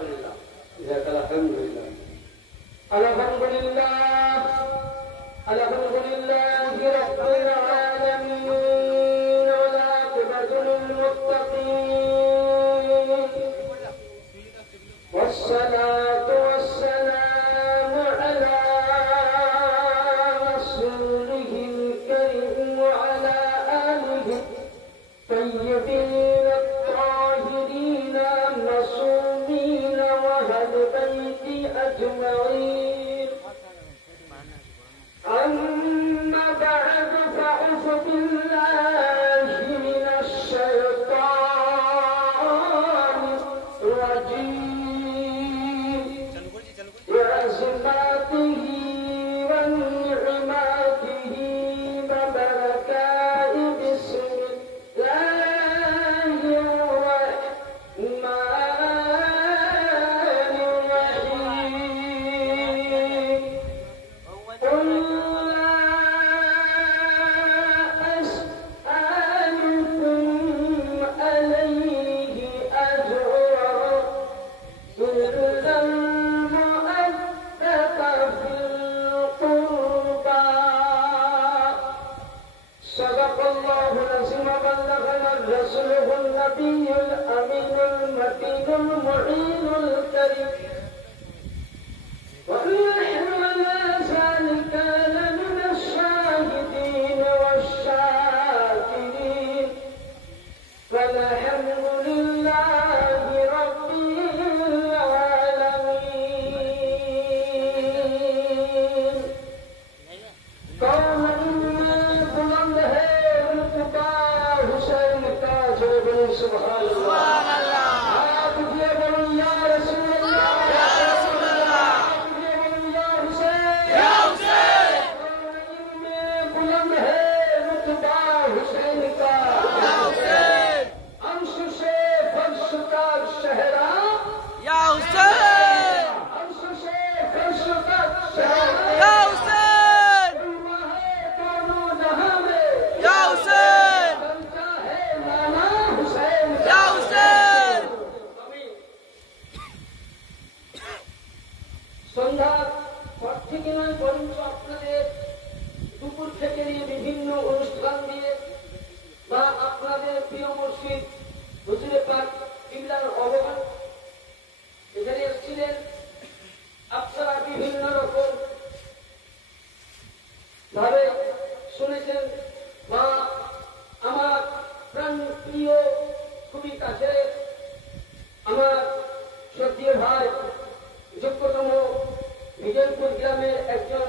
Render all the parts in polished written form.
আলহামদুলিল্লাহ আলহামদুলিল্লাহ আলহামদুলিল্লাহ আলহামদুলিল্লাহ রাব্বিল আলামিন ওয়াল আকিবাতুল মুত্তাকিন ওয়াসসালাতু ওয়াসসালামু আলা রাসূলিহিল কারীম ওয়া আলা আলিহি তাইয়্যিবিন الطاهرين المعصومين وأهل بيته أجمعين أما بعد فأعوذ بالله من الشيطان الرجيم وعظمته ونعمته وبركاته بسم الله الرحمن الرحيم قل لا أسألكم عليه أجرا إلا المودة في القربى صدق الله العظيم وبلغنا رسوله النبي الأمين المتين المعين الكريم ونحن على ذلك لمن الشاهدين والشاكرين والحمد لله رب العالمين قوم بلند ہے رتبہ حسین کا جو بولے سبحان اللہ آپ یہ بولو یا رسول اللہ یا رسول اللہ یہ بولو یا حسین قوم میں بلند ہے رتبہ حسین کا یا حسین عرش سے فرش تک شہرا یا حسین عرش سے فرش تک شہرا یا حسین یا حسین یا حسین সন্ধ্যার পর থেকে নয় বরঞ্চ আপনাদের দুপুর থেকে নিয়ে বিভিন্ন অনুষ্ঠান দিয়ে বা আপনাদের প্রিয় মসজিদ হুজুরে পাক কিবলার অবদান এখানে এসেছিলেন আপনারা বিভিন্ন রকম ভাবে শুনেছেন বা আমার প্রাণ প্রিয় খুবই কাছে আমার সত্যিয় ভাই যোগ্যতম বিজয়পুর গ্রামের একজন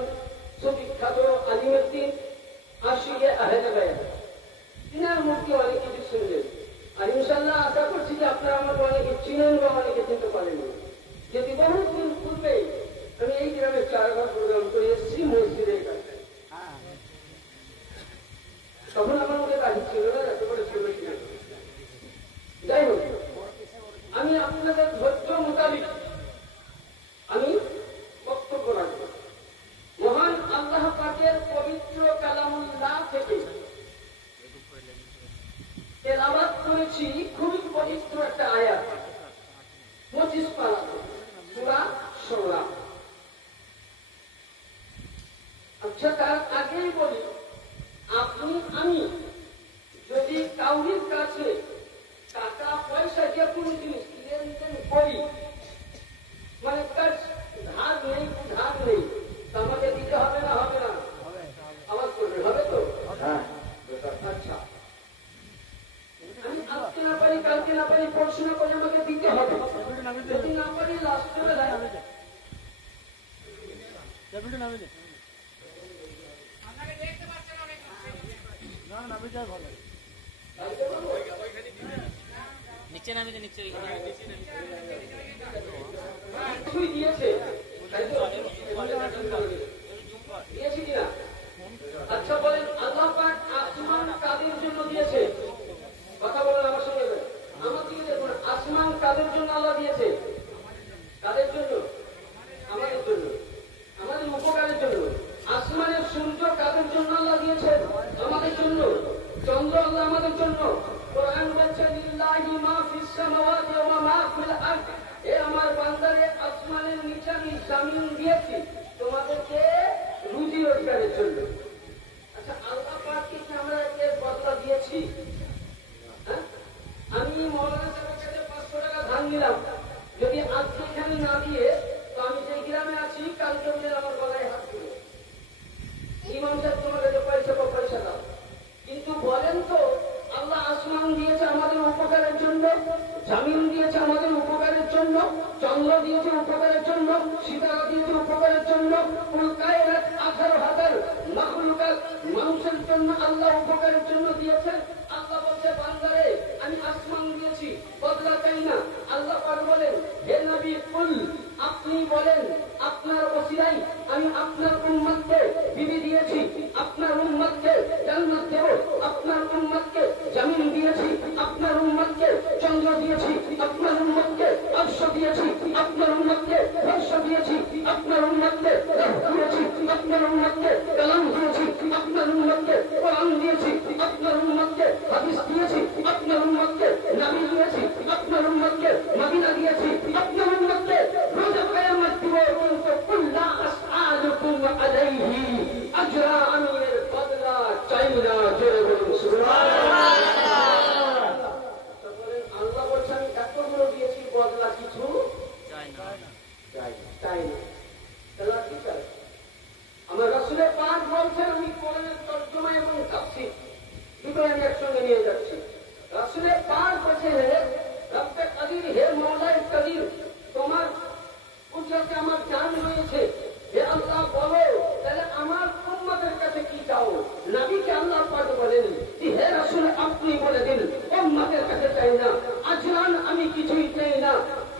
সুবিখ্যাত আলিমুদ্দিন আশিকে আহলে বায়াত তিনার মুখে অনেক কিছু শুনলেন আর ইনশাআল্লাহ আশা করছি যে আপনারা আমাকে অনেকে চিনেন বা অনেকে চিনতে পারেন যদি বহুদিন পূর্বে আমি এই গ্রামে 4 বার প্রোগ্রাম করে এসেছি মসজিদের কাছে তখন আমার মধ্যে কাজ ছিল না এত বড় ছিল কিনা যাই হোক আমি আপনাদের ধৈর্য মোতাবিক আমি বক্তব্য রাখবো মহান আল্লাহ পাকের পবিত্র কালামুল্লাহ থেকে তেলাওয়াত করেছি খুবই পবিত্র একটা আয়াত 25 পারা সূরা শুরা। আচ্ছা তার আগেই বলি আপনি আমি যদি কাউরির কাছে টাকা পয়সা যে কোনো জিনিস লেনদেন করি মানে তার ধার নেই তো আমাকে দিতে হবে না হবে না আওয়াজ করবে হবে তো আচ্ছা আমি আজকে না পারি কালকে না পারি পরশু না পারি আমাকে দিতে হবে যদি না পারি লাস্ট করে দেয় নিচে নামিয়ে নিচে দিয়েছে কিনা আচ্ছা বলেন আল্লাহ পাক আসমান কাদের জন্য দিয়েছে কথা বলেন আমার সঙ্গে আমার দিকে দেখুন আসমান কাদের জন্য আল্লাহ দিয়েছে কাদের জন্য আমাদের জন্য আমাদের উপকারের জন্য আসমানের সূর্য কাদের জন্য আল্লাহ দিয়েছে আমাদের জন্য চন্দ্র আল্লাহ আমাদের জন্য কোরআন বলছে লিল্লাহি মা ফিস সামাওয়াতি ওয়া মা ফিল আরদ এ আমার নিলাম, যদি আজকে এখানে না দিয়ে তো আমি যে গ্রামে আছি কালকে বলে আমার গলায় হাত দিল, ইমাম সাহেব তোমার কাছে পয়সা দাও। কিন্তু বলেন তো, আল্লাহ আসমান দিয়েছে আমাদের উপকারের জন্য, জামিন দিয়েছে আমাদের উপকারের জন্য, চন্দ্র দিয়েছে উপকারের জন্য, সিতারা দিয়েছে উপকারের জন্য, কুলকায়নাত 18,000 মাখলুকাত মানুষের জন্য আল্লাহ উপকারের জন্য দিয়েছেন। আল্লাহ বলছে বান্দারে আমি আসমান দিয়েছি, বদলা চাই না। আল্লাহ পাক বলেন হে নবী কুল, আপনি বলেন আপনার ওসিলাই আমি আপনার উম্মতকে বিবি দিয়েছি, আপনার উম্মতকে জান্নাত দেব, আপনার উম্মতকে জামিন দিয়েছি, আপনার উম্মতকে চন্দ্র দিয়েছি, আপনার উম্মতকে আরশ দিয়েছি, আপনার উম্মতকে ফরশ দিয়েছি, আপনার উম্মতকে রূহ দিয়েছি, আপনার উম্মতকে কালাম দিয়েছি, আপনার উম্মতকে কোরআন দিয়েছি, আপনার উম্মতকে হাদিস দিয়েছি, আপনার উম্মতকে নবী দিয়েছি, আপনার উম্মতকে মদিনা দিয়েছি, আপনার উম্মতকে রোজা কিয়ামত দিব। কিন্তু কুল্লা আসআলুকুম আলাইহি আজরা, আমি এর বদলা চাই না। জোরে বলুন সুবহানাল্লাহ। আল্লাহ বলছেন আমি এতগুলো দিয়েছি, বদলা কিছু চাই না। তাহলে কি চাই? আমার রাসূলের পাক বলছেন, আমি কোরআনের তরজমা এবং তাফসীর দুটো আমি একসঙ্গে নিয়ে যাচ্ছি। রাসূলের পাক বলছেন হে রব্বে কাদির, হে মওলায়ে কাদির, তোমার কুদরতে আমার জান রয়েছে, হে আল্লাহ বলো তাহলে আমার উম্মতের কাছে কি চাও? নবীকে আল্লাহ পাক বলেন হে রাসূল আপনি বলে দিন উম্মতের কাছে চাই না, আজরান আমি কিছুই চাই না,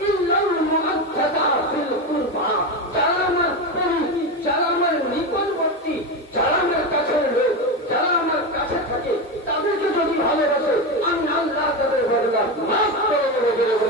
ইল্লাল মুআদ্দাদা ফিল কুরবা, যারা আমার প্রেমী, যারা আমার নিকটবর্তী, যারা আমার কাছের লোক, যারা আমার কাছে থাকে তাদেরকে যদি ভালোবাসে আমি আল্লাহ তাদের বদলা মাফ করে দেব।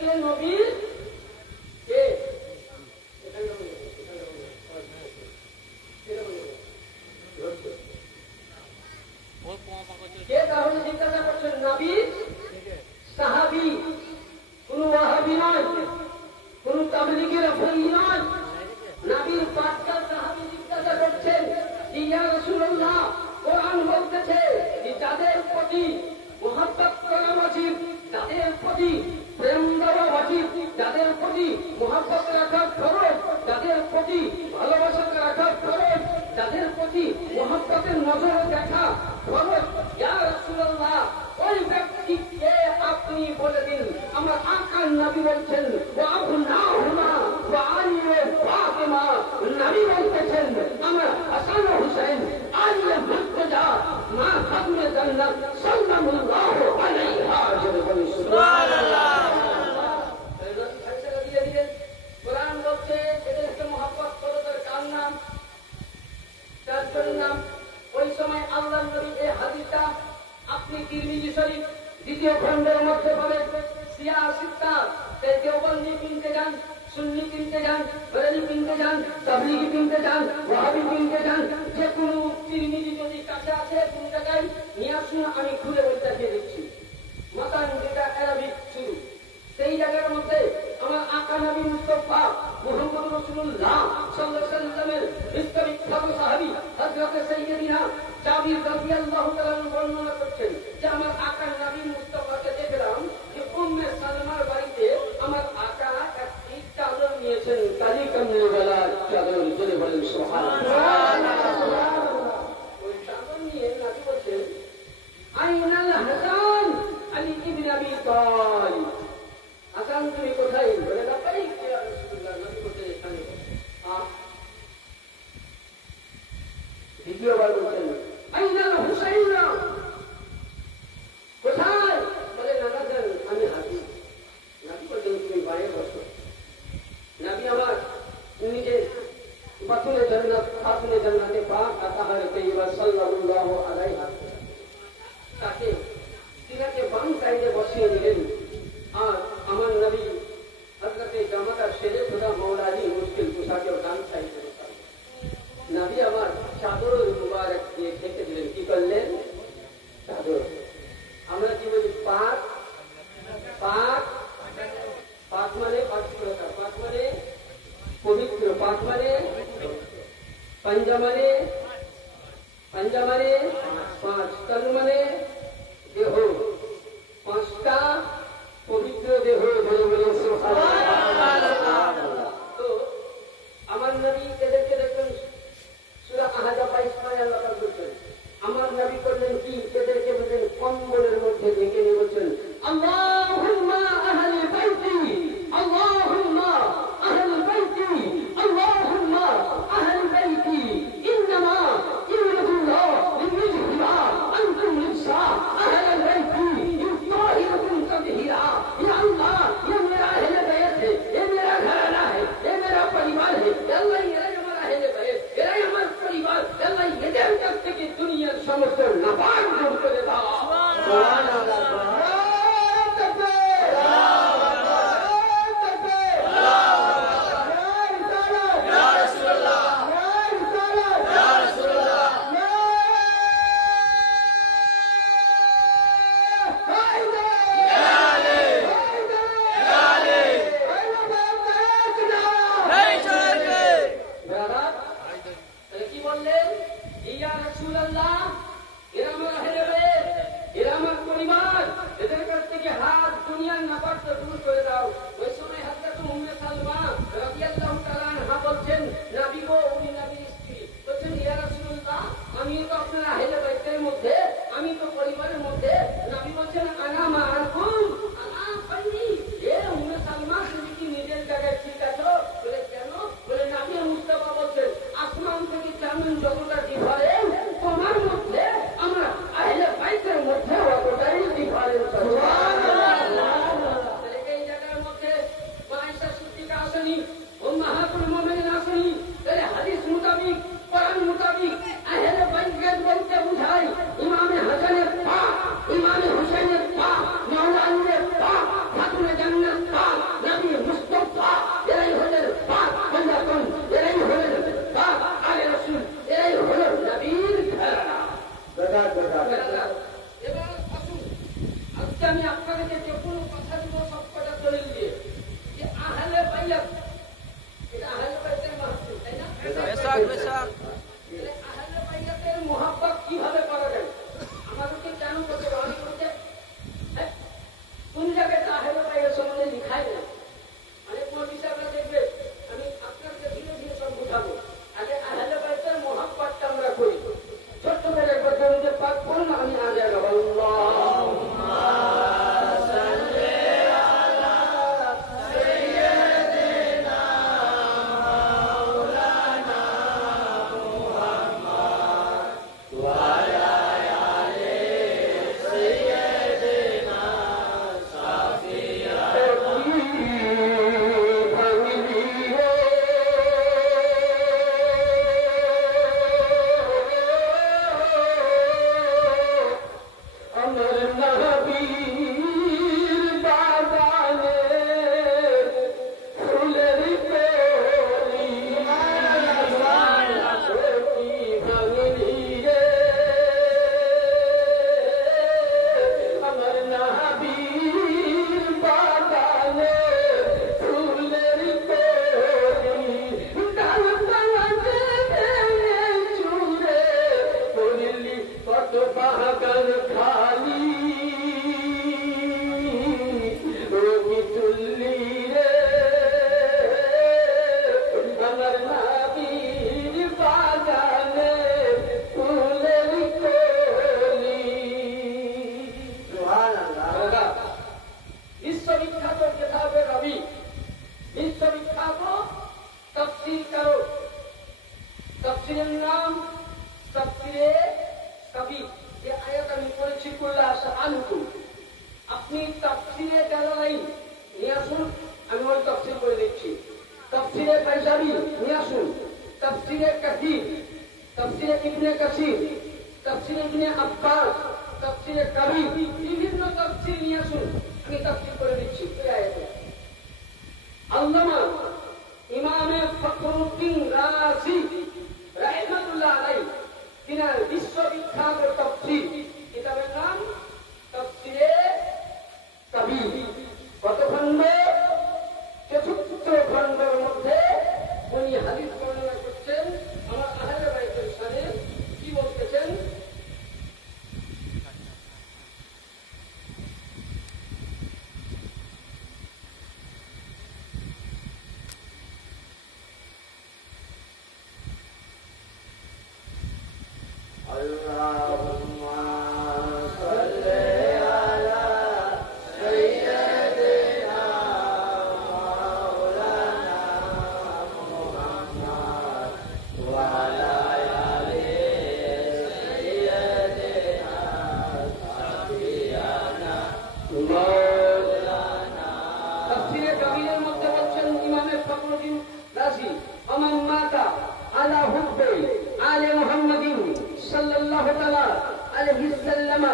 দিকে নবীর কে কে তাহলে জিজ্ঞাসা করছেন? নবী, সাহাবী, কোন ওয়াহাবী নয়, কোন তাবলীগের আফ্রিদি নয়। নবীর পাঁচটা সাহাবী জিজ্ঞাসা করছেন, ইয়া রাসূলুল্লাহ, কোরআন বলতেছে যে যাদের প্রতি মুহাব্বত করা ওয়াজিব, যাদের প্রতি প্রেম দেওয়া ওয়াজিব, যাদের প্রতি মুহাব্বত রাখা ফরজ, যাদের প্রতি ভালোবাসা রাখা ফরজ, যাদের প্রতি মুহাব্বতের নজরে দেখা ফরজ, ইয়া রাসূলুল্লাহ, ওই ব্যক্তিকে আপনি বলে দিন। আমার আকার নবী বলছেন, ওয়া আবনাহুমা ওয়া আলী ওয়া ফাতিমা। নবী বলতেছেন, আমার হাসান ও হুসাইন, আলী ও মুর্তজা, মা খাতুনে জান্নাত সাল্লাল্লাহু আলাইহা। সুবহানাল্লাহ। কোরআন বলছে এদেরকে মহব্বত করো, তার কার নাম? চারজন নাম। ওই সময় আল্লাহ নবী এই হাদিসটা আপনি তিরমিজি শরীফ দ্বিতীয় খণ্ডের মধ্যে পাবেন। শিয়া সিত্তা, দেওবন্দি কিনতে যান, সুন্নি কিনতে যান, বেরেলি কিনতে যান, তাবলীগি কিনতে যান, ওয়াহাবি কিনতে যান, যে কোনো তিরমিজি যদি কাছে আছে কোন জায়গায় নিয়ে আসুন, আমি খুলে বই দেখিয়ে দিচ্ছি। মাতান যেটা অ্যারাবিক শুরু, সেই জায়গার মধ্যে আমার আকা নবী মুস্তাফা মুহাম্মদ রাসূলুল্লাহ সাল্লাল্লাহু আলাইহি ওয়াসাল্লামের বিশ্ববিখ্যাত সাহাবী হযরত সাইয়্যিদিনা জাবির রাদিয়াল্লাহু তাআলা বর্ণনা করছেন যে আমার আকা নবী মুস্তাফাকে দেখলাম যে উম্মে সালমার বাড়িতে আমার আকা একটি চাদর নিয়েছেন, কালি কামনে वाला চাদর। জোরে বলেন সুবহানাল্লাহ। ওই চাদর নিয়ে নবী বলেন, আইনাল হাসান আলী ইবনে আবি তালিব। হাসান তুমি কোথায়? বলে লাব্বাইক ইয়া রাসূলুল্লাহ। নবী বলেন এখানে। দ্বিতীয়বার বলছেন, আইনাল হুসাইন, কোথায়? বলে নানা যান, আমি হাজি। নবী বলেন তুমি বাইরে বসো। নবী আমার নিজে বাতুলে জান্নাত, খাতুনে জান্নাতে পাক আতাহারে তাইয়্যিবা সাল্লাল্লাহু আলাইহা তাকে সিরাতে বাম সাইডে বসিয়ে দিলেন। আর আমার নবী হযরতে জামাতা শেরে খুদা মাওলা আলী মুশকিল কুশাকে ডান সাইডে বসালেন। নবী আমার চাদর মুবারক দিয়ে ঢেকে দিলেন। কি করলেন? চাদর। আমরা কি বলি? পাক। পাক, পাক মানে পবিত্রতা, পাক মানে পবিত্র, পাক মানে পাঞ্জা মানে, পাঞ্জা মানে পাঁচ, তন মানে দেহ, পাঁচটা পবিত্র দেহ। বলে বলে তো আমার নবী এদেরকে দেখবেন সূরা আহজাব 22 আল্লাহ পাক বলছেন, আমার নবী করলেন কি? এদেরকে বলেন কম্বলের মধ্যে ঢেকে নিয়ে বলছেন, আল্লাহুম্মা আহলি বাইতি, আল্লাহুম্মা আহলি বাইতি, আল্লাহুম্মা আহলি বাইতি, ইন্নামা ইউরিদুল্লাহ লিইয়ুযহিবা আনকুম রিজসা আহলি বাইতি ইউতাহিরুকুম তাতহীরা। ইয়া আল্লাহ, ইয়া মেরা যাবি নিয়ে আসুন, তাফসিরে কাসির, তাফসিরে ইবনে কাসির, তাফসিরে ইবনে আব্বাস, তাফসিরে কাবীর, বিভিন্ন তাফসির নিয়ে আসুন, আমি তাফসির করে দিচ্ছি এই আয়াতে। আল্লামা ইমামে ফখরুদ্দিন রাজি রাহিমাতুল্লাহ আলাইহি তিনার বিশ্ববিখ্যাত তাফসির কিতাবের নাম তাফসিরে কাবীর। কত খণ্ড? চতুর্থ খণ্ডের মধ্যে উনি হাদিস বর্ণনা করছেন আমার আহলে বাইতের শানে। কি বলতেছেন? তাফসিরে কাবীরের মধ্যে বলছেন ইমামে ফখরুদ্দিন রাজি, আমান মাতা আলা হুব্বি আলে মুহাম্মাদিন সাল্লাল্লাহু তাআলা আলাইহি সাল্লাম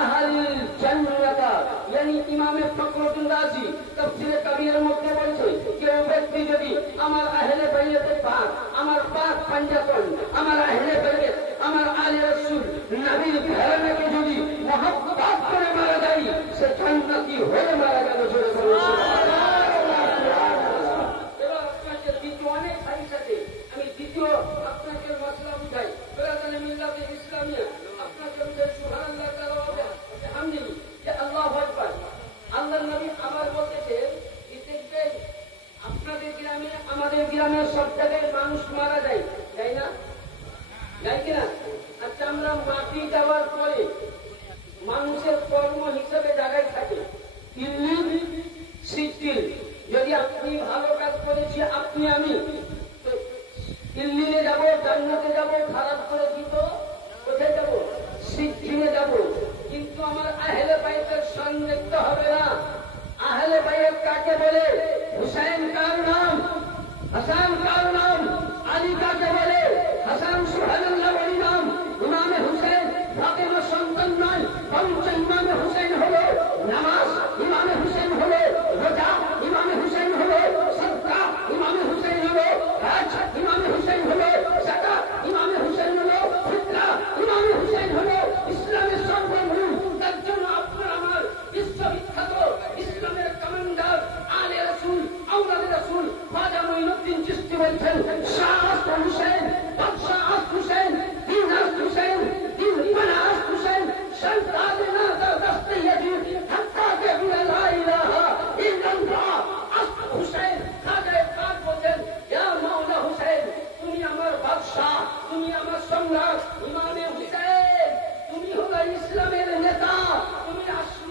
আহলুল জান্নাতা। यानी ইমামে ফখরুদ্দিন রাজি তাফসিরে কাবীরের মধ্যে বলছে কেউ ব্যক্তি যদি আমার আহলে বাইতে পাক, আমার পাক পাঞ্জাতন, আমার আহলে বাইত, আমার আলে রাসূল নবীর ঘরানাকে যদি মহব্বত করে মারা যায়, সে জান্নাতি হয়ে মারা গেল। জোরে বলুন সুবহানাল্লাহ। এবার আপনাদের দ্বিতীয় অনেক হাদিস আছে, আমি দ্বিতীয় আপনাকে মাসলা বুঝাই। বেরাদানে মিল্লাতে ইসলামিয়া আপনাকে বুঝাই সুবহানাল্লাহ তাআলা আলহামদুলিল্লাহ যে আল্লাহু আকবার। আল্লাহর নবী আবার বলতেছেন দেখবেন আপনাদের গ্রামে আমাদের গ্রামে সব জায়গায় মানুষ মারা যায়, তাই না? যায় কিনা? আচ্ছা, আমরা মাটি দেওয়ার পরে মানুষের কর্ম হিসেবে জায়গায় থাকে সিজিল। যদি আপনি ভালো কাজ করেছি আপনি আমি দিল্লিতে যাব, জান্নাতে যাব, খারাপ করেছি তো কোথায় যাব? সিজিলে যাব। কিন্তু আমার আহলে বাইতের শান দেখতে হবে না। আহলে বাইত কাকে বলে? হুসাইন কার নাম? হাসান কার নাম? আলী কাকে বলে? হাসান সুবহানাল্লাহ বলি নাম। ইমামে হুসাইন ফাতেমার সন্তান নয়, বরঞ্চ ইমামে হুসাইন হলো নামাজ, ইমামে হুসাইন হলো রোজা, ইমামে হুসাইন হলো সাদকা, ইমামে হুসাইন হলো হজ, ইমামে হুসাইন হলো যাকাত, ইমামে হুসাইন হলো ফিতরা, ইমামে হুসাইন হলো ইসলামের সর্বমূল। তার জন্য আপনার আমার বিশ্ববিখ্যাত ইসলামের কমান্ডার আলে রাসূল, আওলাদে রাসূল খাজা মঈনুদ্দিন চিশতি বলছেন শাহ হুসাইন, বাদশাহ হুসাইন, দিন হুসাইন, দিন বানাস হুসাইন, সন্তানে না দস্তে ইয়াজিদ হাত্তা কে লা ইলাহা ইল্লাল্লাহ হুসাইন। খাজা পাক বলেন ইয়া মাওলা হুসাইন, তুমি আমার বাদশাহ, তুমি আমার সম্রাট। ইমামে হুসাইন, তুমি হলো ইসলামের নেতা, তুমি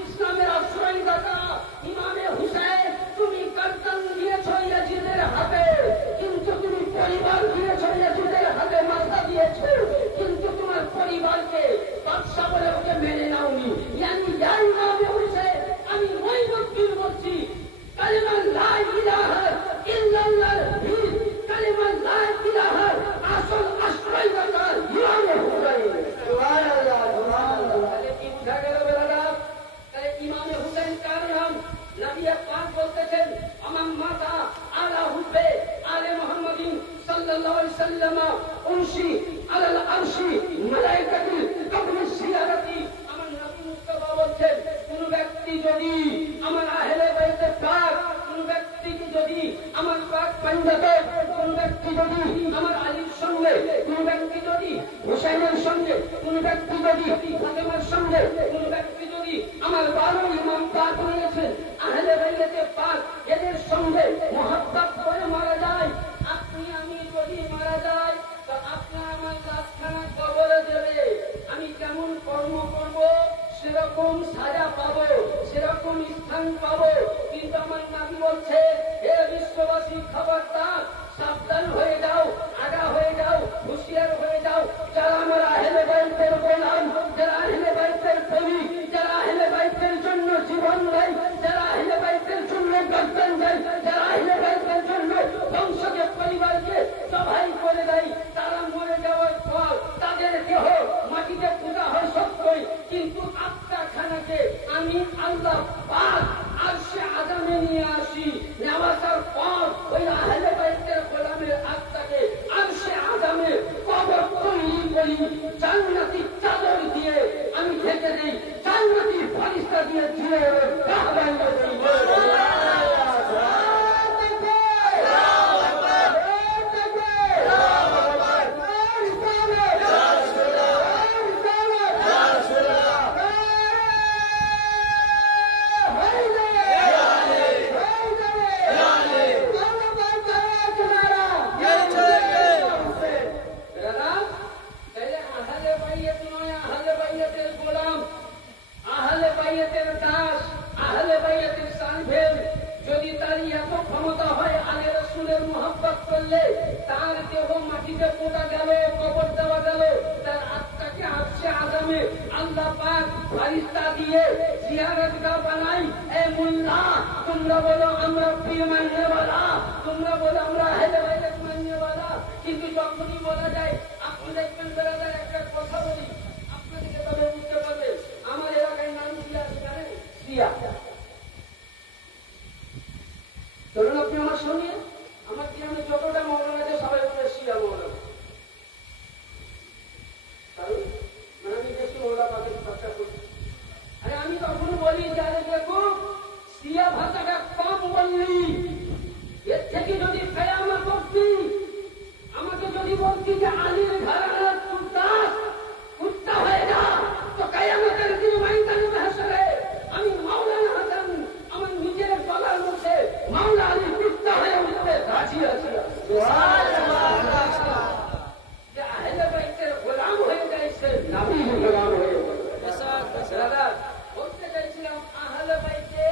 ইসলামের আশ্রয়দাতা। ইমামে হুসাইন, তুমি গর্দন দিয়েছো ইয়াজিদের হাতে, কিন্তু তুমি পরিবার দিয়েছো ইয়াজিদের হাতে, মাথা দিয়েছো, কিন্তু তোমার পরিবারকে বাদশা বলে ওকে মেনে নাওনি। ইয়ানি ইয়া ইমামে হুসাইন, আমি মঈনুদ্দিন বলছি কালিমা লা ইলাহা ইল্লাল্লাহর ভিত, কালিমা লা ইলাহার আসল আশ্রয়দাতা ইমামে হুসাইন। সুবহানাল্লাহ সুবহানাল্লাহ। তাহলে কি বুঝা গেল বেলাদা? তাহলে ইমামে হুসাইন কার নাম? নবী পাক বলতেছেন আমান মাতা আলা হুব্বে আলে মুহাম্মাদিন সাল্লাল্লাহু আলাইহি সাল্লাম উনশি আলাল আরশি মালায়েকাতুল কবরি সিয়ারাতি। আমার নবী মুস্তাফা বলছেন কোন ব্যক্তি যদি আমার আহলে বাইতে পাক, কোন ব্যক্তিকে যদি আমার পাক পাঞ্জাতে, কোন ব্যক্তি যদি আমার আলীর সঙ্গে, কোন ব্যক্তি যদি হুসাইনের সঙ্গে, কোন ব্যক্তি যদি ফাতেমার সঙ্গে, কোন ব্যক্তি যদি আমার 12 ইমাম পাক রয়েছেন আহলে বাইতে পাক, এদের সঙ্গে মুহাব্বত করে মারা যায়, আপনি আমি যদি মারা যাই তো আপনার আমার লাশখানা কবরে দেবে। আমি কেমন কর্ম করব সেরকম সাজা পাবো, সেরকম স্থান পাবো। কিন্তু আমার নবী বলছে হে বিশ্ববাসী খবরদার, সাবধান হয়ে যাও, আগা হয়ে যাও, হুঁশিয়ার হয়ে যাও। যারা আমার আহলে বাইতের গোলাম, যারা আহলে বাইতের প্রেমিক, যারা আহলে বাইতের জন্য জীবন দেয়, যারা আহলে বাইতের জন্য গর্দান দেয়, যারা আহলে বাইতের জন্য বংশকে পরিবার ফারিস্তা দিয়ে জিয়ারতগাহ বানাই। এ মুল্লা, তোমরা বলো আমরা পীর মাননেওয়ালা, তোমরা বলো আমরা আহলে বাইত মাননেওয়ালা, কিন্তু যখনই বলা যায়, আপনি দেখবেন বেরাদার একটা কথা বলি, আপনাদেরকে তবে বুঝতে পারবেন। আমার এলাকায় নাম শিয়া আছে, জানেন? শিয়া। ধরুন আপনি আমার সঙ্গে, আমার গ্রামে যতটা মৌলানা আছে সবাই বলে শিয়া মৌলানা। কারণ মানে আমি বেশি মৌলা পাতে চর্চা করি। আরে আমি তখন বলি যে আরে দেখো, শিয়া ভাষাটা কম বললি, এর থেকে যদি কেয়ামত করতি, আমাকে যদি বলতি যে আলীর ঘরানার কুত্তা হয়ে যা, তো কেয়ামতের দিন ময়দানে মাহশরে আমি মাওলানা হাসান আমার নিজের গলার মধ্যে মাওলা আলী কুত্তা হয়ে উঠতে রাজি আছি। যে আহলে বাইতের গোলাম হয়ে গেছে, নবীর গোলাম হয়ে গেছে। দাদা বলতে চাইছিলাম, আহলে বাইতে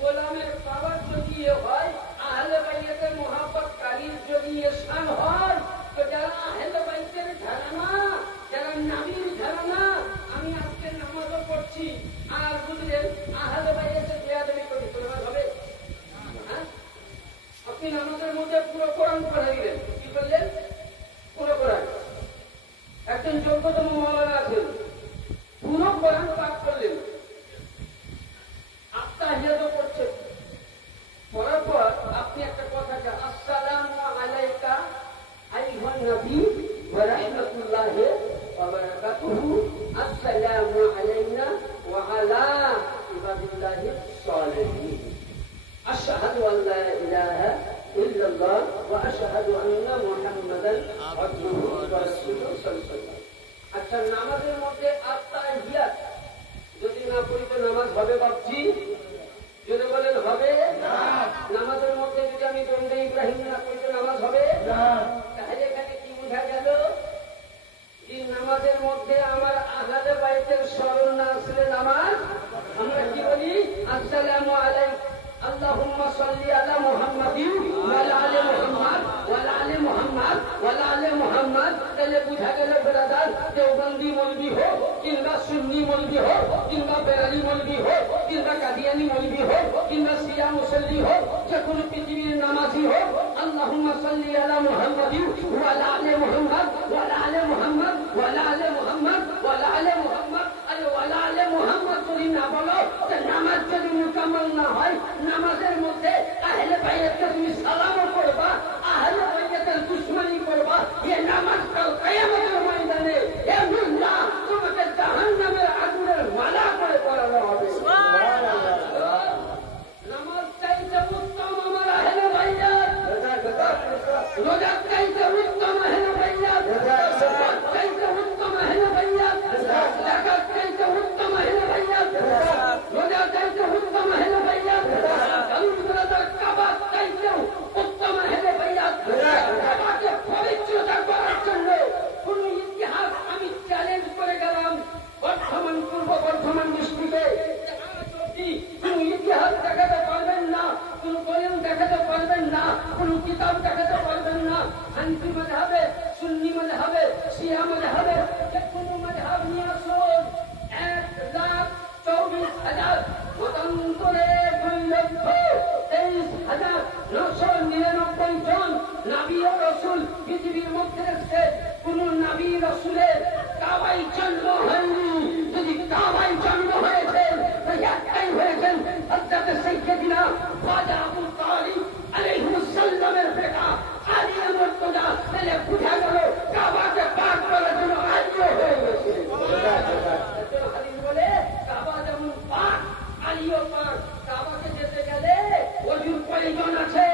গোলামের পাওয়ার যদি হয়, আহলে বাইতের মোহাব্বত কারীর যদি শান হয়, তো যারা আহলে বাইতের ঘরানা, যারা নবীর ঘরানা, আমি আজকে নামাজও পড়ছি আর বুঝলেন আহলে বাইতের বেয়াদবি করি, তোমরা হবে? হ্যাঁ, আপনি নামাজের মধ্যে পুরো কোরআন পড়ে দিলেন, কি করলেন? পুরো কোরআন। একজন যোগ্যতম মৌলানা আছেন, পুরো কোরআন পাঠ করলেন, আত্মাহিয়াতও করছেন। পড়ার পর আপনি একটা কথা, আসসালামু আলাইকা আইয়ুহান নবী ওয়া রাহমাতুল্লাহি ওয়া বারাকাতুহু, আসসালামু আলাইনা ওয়া আলা ইবাদিল্লাহিস সালিহিন, আশহাদু আল্লা ইলাহা ইল্লাল্লাহ ওয়া আশহাদু আন্না মুহাম্মাদান আবদুহু ওয়া রাসূলুহু সাল্লাল্লাহু আলাইহি ওয়াসাল্লাম। আচ্ছা, নামাজের মধ্যে আত্তাহিয়াত যদি না পড়ি তো নামাজ হবে বাপজি? যদি বলেন হবে না। নামাজের মধ্যে যদি আমি দরুদ ইব্রাহিম না পড়ি তো নামাজ হবে না। তাহলে এখানে কি বোঝা গেল? যে নামাজের মধ্যে আমার আহলে বাইতের স্মরণ না আসলে নামাজ, আমরা কি বলি? আসসালামু আলাইকুম আল্লাহুম্মা সাল্লি আলা মুহাম্মাদিন ওয়া আলা আলি মুহাম্মাদ ওয়া আলা আলি মুহাম্মাদ ওয়া আলা আলি মুহাম্মাদ। তাহলে বুঝা গেল ব্রাদার, দেওবন্দি মৌলবি হোক কিংবা সুন্নি মৌলবি হোক কিংবা বেরালি মৌলবি হোক কিংবা কাদিয়ানি মৌলবি হোক কিংবা শিয়া মুসল্লি হোক, যে কোনো পৃথিবীর নামাজি হোক, আল্লাহুম্মা সাল্লি আলা মুহাম্মাদিন ওয়া আলা আলি মুহাম্মাদ ওয়া আলা আলি মুহাম্মাদ ওয়া আলা আলি মুহাম্মাদ ওয়া আলা আলি মুহাম্মাদ। আরে ওয়া আলা আলি মুহাম্মাদ যদি না বলো, তো নামাজ যদি মুকাম্মাল না হয়, নামাজের মধ্যে আহলে বাইতকে তুমি সালামও করবা, আহলে বাইতের দুশমনি করবা, এই নামাজ কাল কিয়ামতের ময়দানে এ মুল্লা তোমাকে জাহান্নামের আগুনের মালা করে পড়ানো হবে। সুবহানাল্লাহ। নামাজ চাইতে উত্তম আমার আহলে বাইত, রোজা চাইতে উত্তম আহলে বাইত, সালাত চাইতে উত্তম আহলে বাইত, যাকাত চাইতে উত্তম আহলে বাইত, রোজা চাইতে উত্তম আহলে বাইত, কাবা চাইতে উত্তম আহলে বাইত। কাবাকে পবিত্রতা করার জন্য কোন ইতিহাস আমি চ্যালেঞ্জ করে গেলাম বর্ধমান, পূর্ব বর্ধমান ডিস্ট্রিক্টে, কোন ইতিহাস দেখাতে পারবেন না, কোন দলিল দেখাতে পারবেন না, কোন কিতাব দেখাতে পারবেন না। হানফি মাযহাবে, সুন্নি মাযহাবে, শিয়া মাযহাবে, যে কোনো মাযহাব নিয়ে আসুন, 1,24,000 মতান্তরে 2,23,999 জন নবী ও রাসূল পৃথিবীর মধ্যে এসেছে। কোন নবী রাসূলের কাবায় জন্ম হয়নি। যদি কাবায় জন্ম হয়েছে তো একটাই হয়েছেন হযরত সাইয়্যিদিনা খাজা আবু তালিব আলাইহিস সালামের বেটা আলী মুর্তজা। তাহলে বুঝা গেল কাবাকে পাক করার জন্য আলীও হয়ে গেছে। হাদিস বলে কাবা যেমন পাক, আলীও পাক। কাবাকে যেতে গেলে ওযুর প্রয়োজন আছে,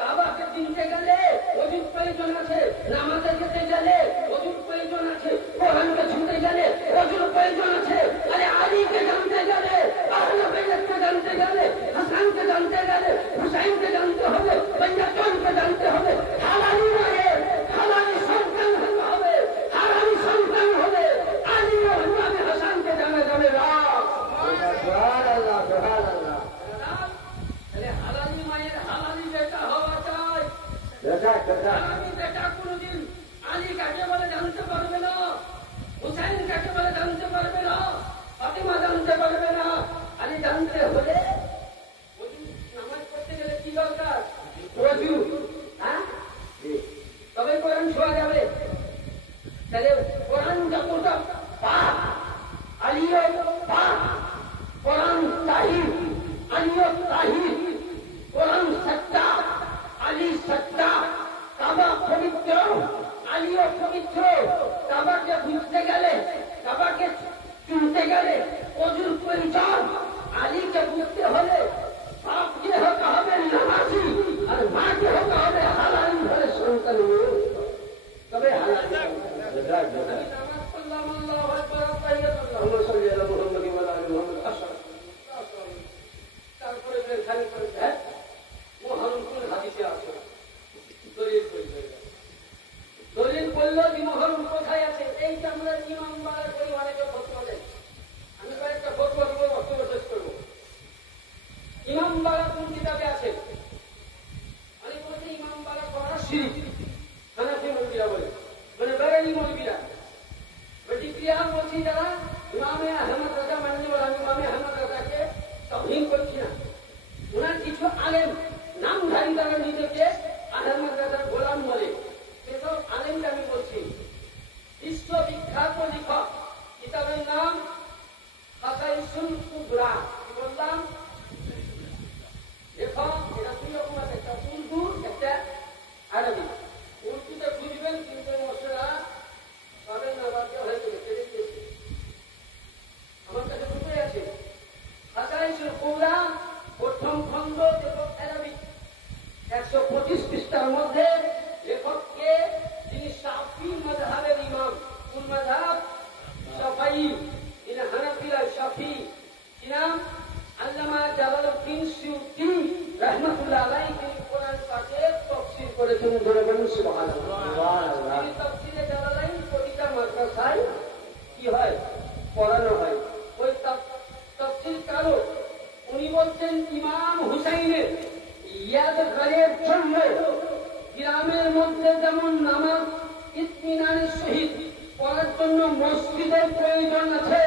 কাবাকে চিনতে গেলে ওযুর প্রয়োজন আছে, নামাজে যেতে গেলে ওযুর প্রয়োজন আছে, কোরআনকে ছুঁতে গেলে ওযুর প্রয়োজন আছে। আরে আলীকে জানতে গেলে, আহলে বাইতকে জানতে গেলে, হাসানকে জানতে গেলে, হুসাইনকে জানতে হবে, বাইয়াতুলকে জানতে হবে। হালালি মায়ে হালালি সন্তান হতে হবে, হালালি সন্তান হবে। আলী ও হাসানকে জানা যাবে না। সুবহানাল্লাহ, সুবহানাল্লাহ। হালালি মায়ের হালালি বেটা হওয়া চাই। হালালি বেটা কোনদিন আলী কাকে বলে জানতে পারবে না, হুসাইন কাকে বলে জানতে পারবে না, ফাতিমা জানতে আমি নামাজ পড়লাম, আল্লাহু আকবার, আত্তাহিয়াতুল্লাহ, আল্লাহুম্মা সাল্লি আলা মুহাম্মাদিন ওয়া আলা আলি মুহাম্মাদ, তারপরে খালি করে মুহররম কোন হাদিসে আছে দলিল বলবে, দলিল বলল যে মুহররম কোথায় আছে। এইটা আমরা ইমাম বাড়া করি, অনেকে ফতোয়া দেয়। আমি কয়েকটা ফতোয়া দিব, বক্তব্য শেষ করবো। ইমাম বাড়া কোন কিতাবে আছে? অনেক বলছে ইমাম বাড়া করা শিরক, হানাফি মৌলবীরা বলে, মানে বেরেলি মৌলবীরা। প্রতিক্রিয়া বলছি যারা ইমামে আহমদ রাজা মাননি বলে, আমি ইমামে আহমদ রাজাকে তাওহীন করছি না। ওনার কিছু আলেম নামধারী তারা নিজেকে আহমদ রাজার গোলাম বলে, সেসব আলেমকে আমি বলছি। বিশ্ববিখ্যাত লেখক, কিতাবের নাম খাসাইসুল কুবরা। কি বললাম? লেখক এটা দুই রকম আছে, একটা উর্দু, একটা আরবি। উর্দুতে খুঁজবেন কিন্তু মশলা পাবেন না, বাধ্য হয়ে গেছে। আমার কাছে দুটোই আছে। খাসাইসুল কুবরা প্রথম খণ্ড, লেখক আরবি, 125 পৃষ্ঠার মধ্যে লেখককে, তিনি শাফি মাযহাবের ইমাম। কোন মাযহাব? শাফাঈ। তিনি হানাফিরা শাফি। কি নাম? আল্লামা জালালউদ্দিন সুয়ুতী রাহমাতুল্লাহ আলাইহি। তিনি কোরআন পাকের তাফসীর করেছেন, ধরে বলুন সুবহানাল্লাহ। তিনি তাফসীরে জালালাইন প্রতিটা মাদ্রাসায় কি হয়? পড়ানো হয়। ওই তাফসীর কারো উনি বলছেন ইমাম হুসাইনের ইয়াদগারের জন্য গ্রামের মধ্যে যেমন নামাজ ইতমিনানের সহিত পড়ার জন্য মসজিদের প্রয়োজন আছে,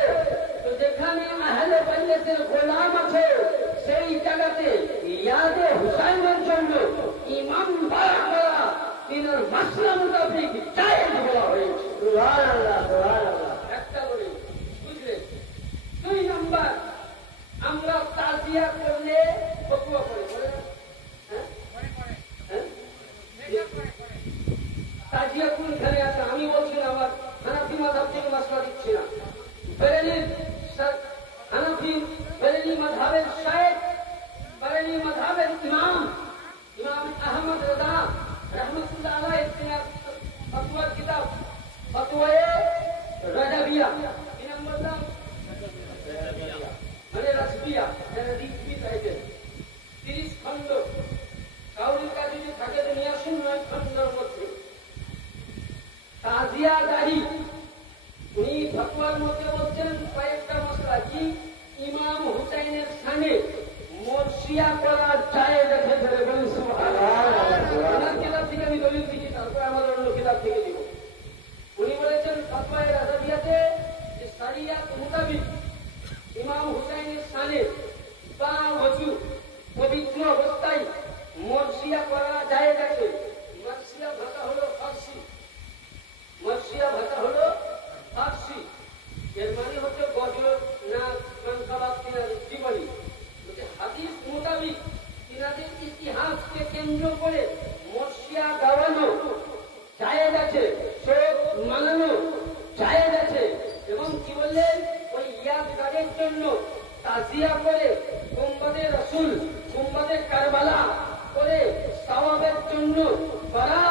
তো যেখানে আহলে বাইতের গোলাম আছে সেই জায়গাতে ইয়াদে হুসাইনের জন্য ইমাম বাড়া করা তিনার মাসলা মোতাবেক জায়েজ বলা হয়েছে। সুবহানাল্লাহ, সুবহানাল্লাহ। একটা করে বুঝলেন। 2 নাম্বার, আমরা তাজিয়া করলে ফতোয়া করে, তাজিয়া কোনখানে আছে? আমি বলছি না, আমার হানাফি মাযহাব থেকে মাসলা দিচ্ছি না। বেরেলির হানাফি বেরেলি মাযহাবের শায়েখ, বেরেলি মাযহাবের ইমাম, ইমাম আহমদ রাজা রাহমাতুল্লাহ আলাইহি, তিনার ফতোয়ার কিতাব ফতোয়ায়ে রাজাবিয়া। কি নাম বললাম? মানে রাজবিয়া, যারা রিজভি টাইপের, 30 খণ্ড। কাউরির কাছে যদি থাকে তো নিয়ে আসুন, 9 খণ্ডের মধ্যে। তাজিয়া দাড়ি, উনি ফতোয়ার মধ্যে বলছেন কয়েকটা মশলা। কি? ইমাম হুসাইনের সামনে মরসিয়া করা জায়েজ আছে, ধরে বলুন সুবহানাল্লাহ। ওনার কিতাব থেকে আমি দলিল দিচ্ছি, তারপরে আমাদের অন্য কিতাব থেকে দিব। উনি বলেছেন ফতোয়ায়ে রাজাবিয়াতে যে শরিয়াত মোতাবেক ইমাম হুসাইনের সামনে বা ওযু পবিত্র অবস্থায় মরসিয়া করা জায়েজ আছে। মরসিয়া ভাষা হলো ফার্সি, মরসিয়া ভাষা হলো ফার্সি। এর মানে হচ্ছে গজল, নাচ, গান, কাবাব, তিনাদের জীবনী। হাদিস মোতাবিক তিনাদের ইতিহাসকে কেন্দ্র করে মরসিয়া গাওয়ানো জায়েজ আছে, শোক মানানো জায়েজ আছে। এবং কি বললেন? ওই ইয়াদগারের জন্য তাজিয়া করে গুম্বাদে রাসূল, গুম্বাদে কারবালা করে সওয়াবের জন্য করা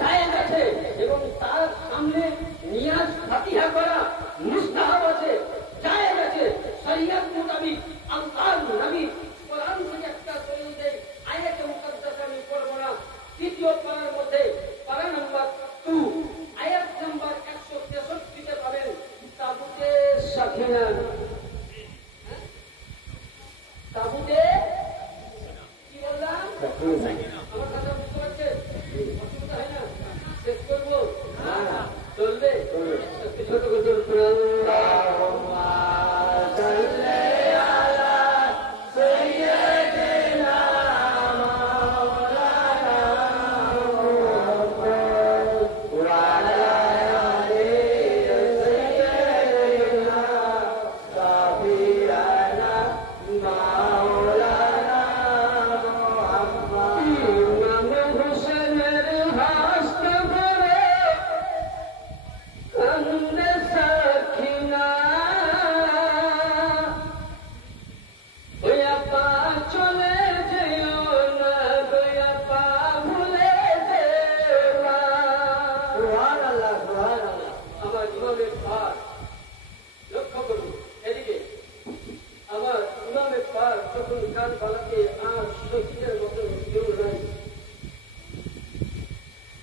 জায়েজ আছে। এবং তার সামনে নিয়াজ ফাতিহা করা মুস্তাহাব আছে, জায়েজ আছে। শরিয়ত মোতাবিক আল্লাহর নবী কোরআন থেকে একটা দলিল দেয়, আয়াতে মুকাদ্দাসা আমি পড়ব না। দ্বিতীয় পারার মধ্যে পারা নাম্বার 2 আয়াত নাম্বার 163-তে পাবেন তাবুতে সাকিনা। তাবুতে কি বললাম? আমার কথা বুঝতে পারছেন? অসুবিধা হয় না? শেষ করবো? চলবে? ছোট করে আল্লাহুম্মা সাল্লি আলা সাইয়্যিদিনা মাওলানা মুহাম্মদ ওয়া আলা আলি সাইয়্যিদিনা সাফিয়ানা মাওলানা মুহাম্মদ।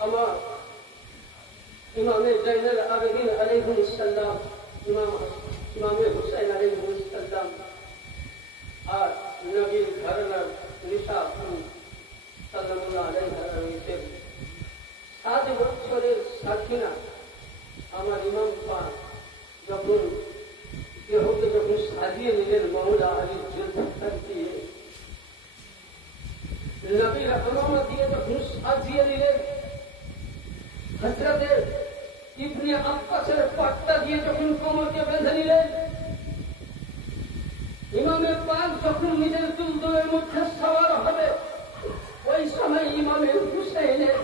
আমার ইমামে জাইনুল আবেদিন আলাইহিস সালাম, ইমামে হুসাইন আলাইহিস সালাম আর নবীর ঘরানার নিশা সাল্লাল্লাহু আলাইহি ওয়াসাল্লামের 7 বছরের সাথীনা আমার ইমাম পাক যখন দেহকে যখন সাজিয়ে নিলেন মওলা আলীর জুলফিকার দিয়ে, নবীর আমামা দিয়ে যখন সাজিয়ে নিলেন, হযরতে ইবনে আব্বাসের পাট্টা দিয়ে যখন কোমরকে বেঁধে নিলেন, ইমামে পাক যখন নিজের দুলদুলের মধ্যে সওয়ার হবে, ওই সময় ইমামে হুসাইনের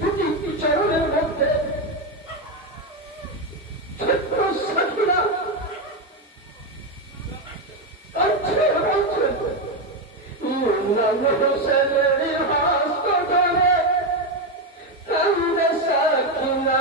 দুটি চরণের মধ্যে ছোট্ট সাকিনা ইমাম হুসাইনের হাসত করে কান্দে সাকিনা,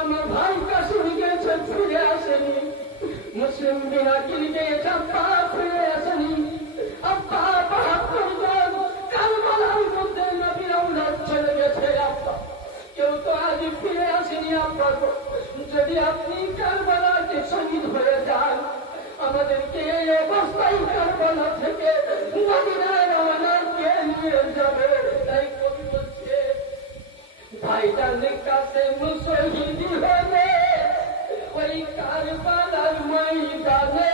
আমার ভাই কাশ্মীর গেছেন ফিরে আসেনি, মুসলিম বিনা কিনতে চাপা ফিরে আসেনি, আব্বা বাহাত্তর জন কারবালার মধ্যে নবীর আওলাদ চলে গেছে, আব্বা কেউ তো আজ ফিরে আসেনি। আব্বা যদি আপনি কারবালাতে শহীদ হয়ে যান, আমাদেরকে এই অবস্থায় কারবালা থেকে মদিনায় রওনা কে নিয়ে যাবে? তাই কবি বলছে ভাইটার কাছে মুসলিম হবে ওই কারবালার ময়দানে,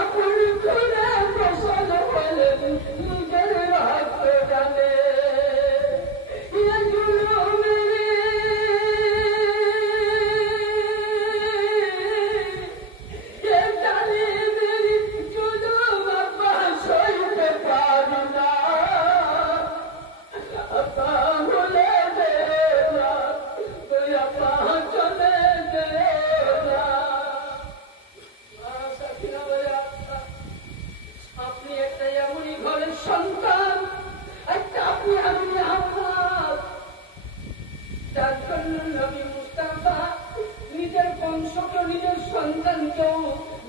আপনি করে ফসল হলেন নিজের রক্ত জানে, নিজের বংশকে নিজের সন্তানকেও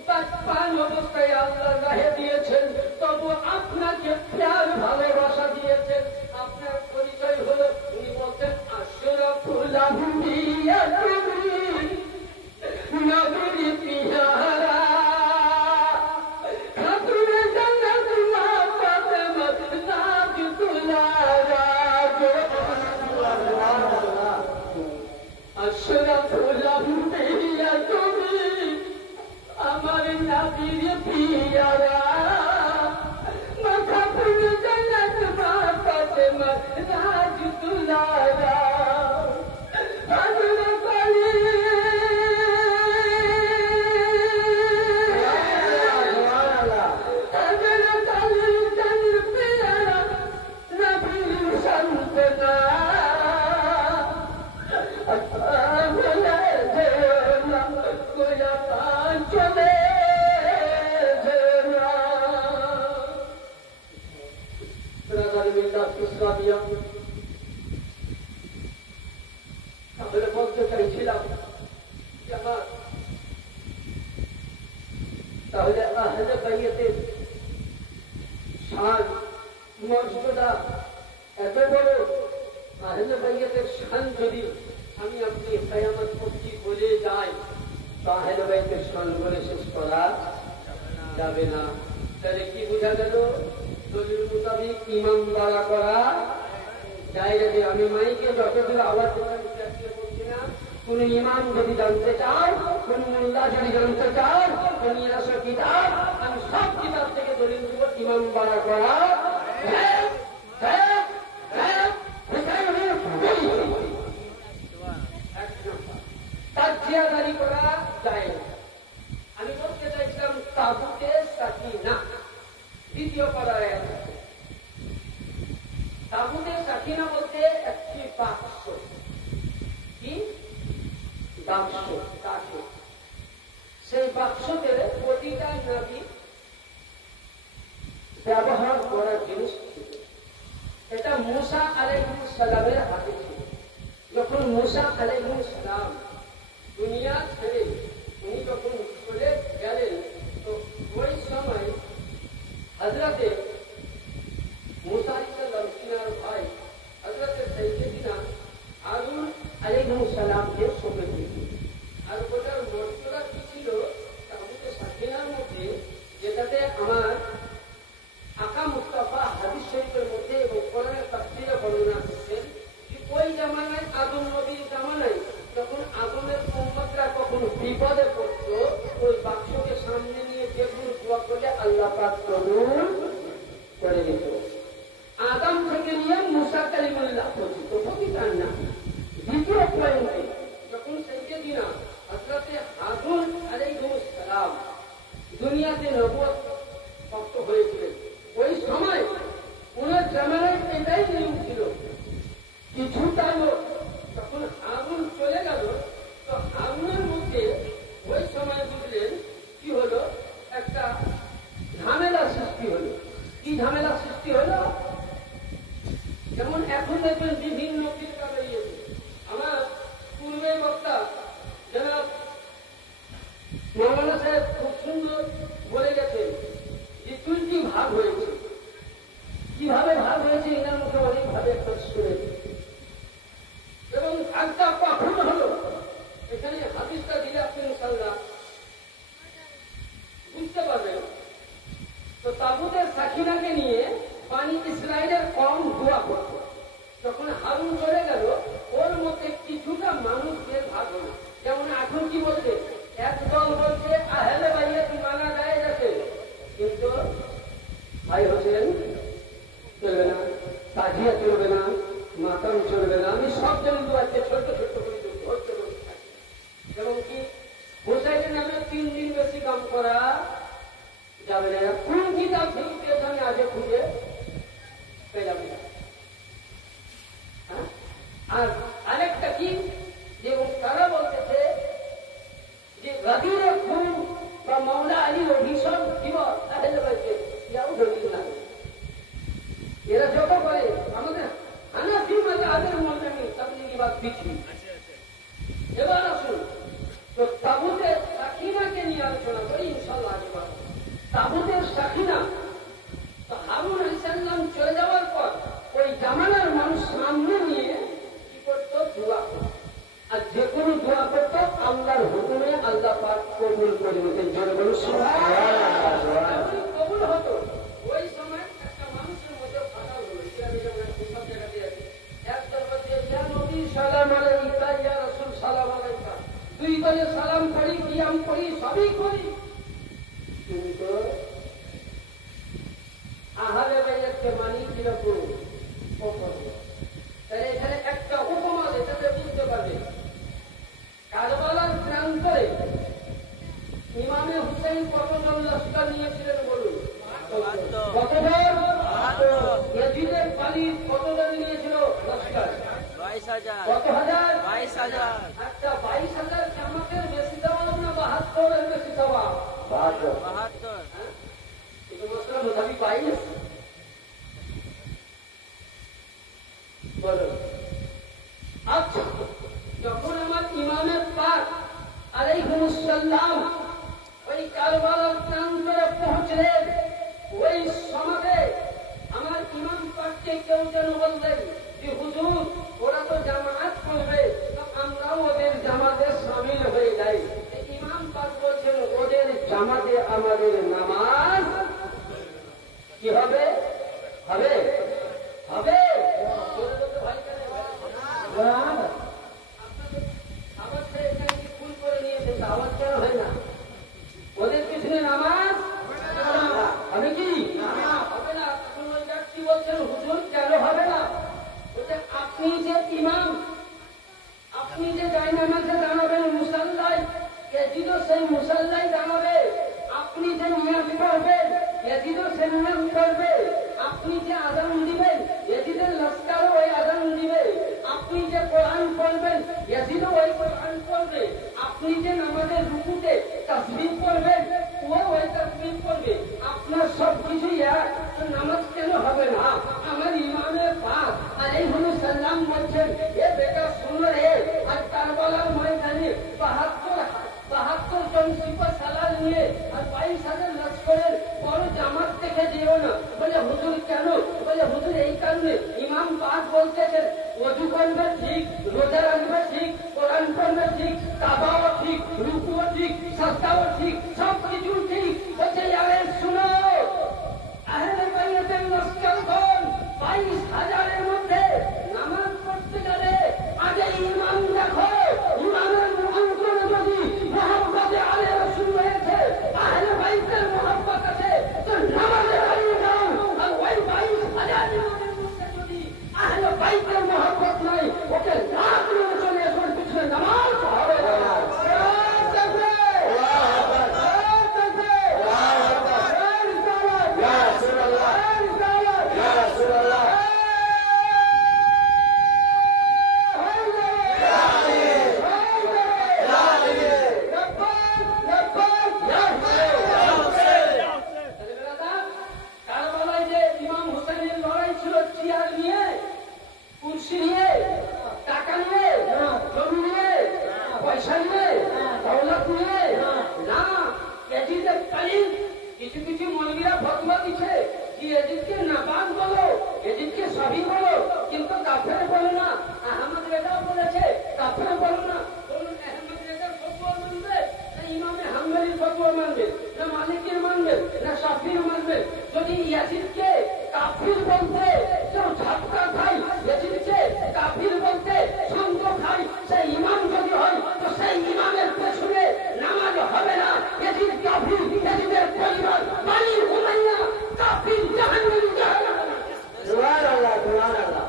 বাচ্চান অবস্থায় আল্লাহ রাহে দিয়েছেন, তবু আপনাকে প্যার ভালোবাসা দিয়েছেন। আপনার পরিচয় হলো, উনি বলতেন আশরাফুল আম্বিয়া নবীর পিয়ারা খাতুনে জান্নাত মা ফাতেমা নাজ দুলারা, আশরাফুল আম্বিয়া তুমি আমার নবীর পিয়ারা। যদি আমি আপনি কিয়ামত পর্যন্ত বলে যাই তাহলে বাইতের সম্মানে শেষ করা যাবে না। তাহলে কি বোঝা গেল? দলিল মোতাবেক ইমাম দ্বারা করা যায় না। যে আমি মাইকে যতদূর আওয়াজ বলছি না, কোন ইমাম যদি জানতে চাও, কোন মোল্লা যদি জানতে চাও, কোন কিতাব, আমি সব কিতাব থেকে দলিল দেব ইমাম দ্বারা করা তাজিয়াদারি করা যায় না। আমি বলতে চাইছিলাম তাবুতে সাকিনা দ্বিতীয় পড়ায় আছে। তাবুতে সাকিনা বলতে একটি বাক্স, কি বাক্স, কাঠে। সেই বাক্সতে প্রতিটা নবী ব্যবহার করার জিনিস ছিল। এটা মুসা আলাইহিস সালামের হাতে ছিল। যখন মুসা আলাইহিস সালাম দুনিয়া ছেড়ে উনি যখন চলে গেলেন, তো ওই সময় হযরতে মুসা আলাইহিস সালাম ভাই হযরতে সাইয়েদিনা হারুন আলাইহিস সালামকে সঁপে দিলেন। আর ওটার মর্যাদা কি ছিল? তাবুতে সাকিনার মধ্যে, যেটাতে আমার আকা মুস্তাফা হাদিস শরীফের মধ্যে এবং কোরআনের তাফসীরে বর্ণনা করছেন যে ওই জামানায় আদম নবীর জামানায় যখন আদমের উম্মতরা কখনো বিপদে পড়তো, ওই বাক্সকে সামনে নিয়ে যেগুলো দোয়া করলে আল্লাহ পাক কবুল করে দিত। আদম থেকে নিয়ে মুসা কালিমুল্লাহ পর্যন্ত প্রতিটার না। দ্বিতীয় পয়েন্টে যখন সাইয়েদিনা হযরতে হারুন আলাইহিস সালাম দুনিয়াতে নবুয়ত প্রাপ্ত হয়েছিলেন, ওই সময় ওনার জামানায় এটাই নিয়ম ছিল। কিছুটা লোক যখন হারুন চলে গেল, তো হারুনের মধ্যে ওই সময় বুঝলেন কি হলো, একটা ঝামেলা সৃষ্টি হলো। কি ঝামেলা সৃষ্টি হলো? যেমন এখন দেখবেন বিভিন্ন ফিরকা বেরিয়েছে। আমার পূর্বে বক্তা জনাব মৌলানা সাহেব খুব সুন্দর বলে গেছেন যে 2টি ভাগ হয়েছে। কিভাবে ভাগ হয়েছে এনার মুখে অনেকভাবে শুনেছি। এবং ভাগটা কখন হলো, এখানে হাদিসটা দিলে আপনি ইনশাআল্লাহ বুঝতে পারবেন। তো তাবুতের সাকিনাকে নিয়ে বানি ইসরায়েলের কওম দোয়া করত। যখন হারুন চলে গেল, ওর মধ্যে কিছুটা মানুষদের ভাগ হলো। যেমন এখন কি বলছে, একদল বলছে আহলে বাইত মানা যায় যাচ্ছে, কিন্তু ভাই হোসেন চলবে না, তাজিয়া চলবে না, মাতাম চলবে না। আমি সব জন্য আজকে ছোট্ট ছোট্ট করে ধরতে বলতে থাকি। যেমন কি হোসাইনের নামে 3 দিন বেশি কাম করা যাবে না। কোন কিতাব থেকে পেয়েছে আমি আগে খুঁজে পেলাম না। আর আরেকটা কি, যে তারা বলতেছে যে গাদিরে খুন বা মাওলা আলীর ভীষণ দিবস আহলে বাইতে, ইয়াও দলিল না। এরা যত করে আমাদের হানাফি মাযহাবের মৌলবি তাবলীগি বাদ দিচ্ছি। এবার আসুন তো তাবুতের সাকিনাকে নিয়ে আলোচনা করি ইনশাআল্লাহ। এবার তাবুতের সাকিনা তো হারুন আলাইহিস সালাম চলে যাওয়ার পর ওই জামানার মানুষ সামনে নিয়ে কি করত? দোয়া করত। আর যে কোনো দোয়া করত আল্লাহর হুকুমে আল্লাহ পাক কবুল করে নিতেন। জোরে বলুন সুবহানাল্লাহ। কবুল হতো। ওই সময় একটা মানুষের মধ্যে ফাটাল হলো, সব জায়গাতে আছে। একদল বলছে ইয়া নবী সালাম আলাইকা, ইয়া রাসূল সালাম আলাইকা। দুই দলে সালাম করি, কিয়াম করি, সবই করি, কিন্তু আহলে বাইতকে মানি কিরকম? তাহলে এখানে একটা উপমা এটাতে বুঝতে পারবে। কারবালার প্রান্তরে ইমামে হুসাইন কতজন লস্কর নিয়েছিলেন বলুন? কতজন? ইয়াজিদের পালিত কতজন নিয়েছিল লস্কর? 22,000। কত হাজার? 22,000। আচ্ছা, 22,000 জামাতের বেশি দেওয়া না 72-এর বেশি দেওয়া? 72। কিন্তু মশলা মোটামুটি 22 বলো। আচ্ছা, যখন আমার ইমামে পাক আলাইহিস সালাম ওই কারবালার প্রান্তরে পৌঁছলেন, ওই সমাজে আমার ইমাম পাককে কেউ যেন বললেন যে হুজুর ওরা তো জামাত করবে, আপনাদের আওয়াজটা এখানে কি ফুল করে নিয়েছেন, তা আওয়াজ কেন হয় না? ওদের পিছনে নামাজ হবে কি? হবে না। তখন ওই ব্যক্তি বলছেন, হুজুর কেন হবে না? বলছে, আপনি যে ইমাম, আপনি যে জায়নামাজে দাঁড়াবেন মুসাল্লায়, এজিদও সেই মুসাল্লায় দাঁড়াবে। আপনি যে নিয়াজ করবেন, এজিদও সে নিয়াজ করবে। আপনি যে আযান দিবেন, এজিদের লস্কারও ওই আযান দিবে। আপনি যে কোরআন পড়বেন, এজিদও ওই কোরআন পড়বে। আপনি যে নামাজের রুকুতে তাসবিহ পড়বেন, ও ওই তাসবিহ পড়বে। আপনার সবকিছুই এক, তো নামাজ কেন হবে না? আমার ইমামে পাক আলাইহিস সালাম বলছেন, এ বেটা শুনো রে, আর কারবালার ময়দানে ৭২ জন সিপাহ সালার নিয়ে আর ২২,০০০ লস্করের বড় জামাত দেখে যেও না। বলে হুজুর কেন? বলে হুজুর এই কারণে, ইমাম পাক বলতেছেন ওযু করবে ঠিক, রোজা রাখবে ঠিক, কোরআন পড়বে ঠিক, কাবাও ঠিক, রুকুও ঠিক, সাজদাও ঠিক, সবকিছু ঠিক। বলছে আরে শুনো, আহলে বাইতের লস্করগণ ২২,০০০-এর মধ্যে নামাজ পড়তে গেলে আগে ইমাম দেখো। ইমামের অন্তরে যদি মহব্বতে আলে রাসূল রয়েছে, আহলে বাইতের মহব্বত আছে, তো নামাজে দাঁড়িয়ে যাও। আর ওই ২২,০০০ ইমামের মধ্যে যদি আহলে বাইতের মহব্বত নাই, ওকে লাখ মেরে চলে এসোর পিছনে নামাজ হবে না। কারবালায় যে ইমাম হোসেনের লড়াই ছিল, চেয়ার নিয়ে, কুরসি নিয়ে, টাকা নিয়ে, জমি নিয়ে, পয়সা নিয়ে, দৌলত নিয়ে না, এজিদে কালিম। কিছু কিছু মৌলবীরা ফতোয়া দিচ্ছে যে এজিদকে নাপাক বলো, এজিদকে সহি বলো, কিন্তু কাফের বলো না। আহমদ রেজা বলেছে কাফের বলো না। বলুন, আহমদ রেজার ফতোয়া মানবে না ইমামে হাম্বলির ফতোয়া মানবে, না মালিকের মানবে, না শাফির মানবে? যদি ইয়াজিদকে কাফির বলতে কেউ ঝাপটা খাই, ইয়াজিদকে কাফির বলতে সঙ্গ খাই, সেই ইমাম যদি হয়, তো সেই ইমামের পেছনে নামাজ হবে না। ইয়াজিদ কাফির, ইয়াজিদের পরিবার বানি উমাইয়া কাফির, জাহান্নামী, জাহান্নামী। সুবহানাল্লাহ, সুবহানাল্লাহ।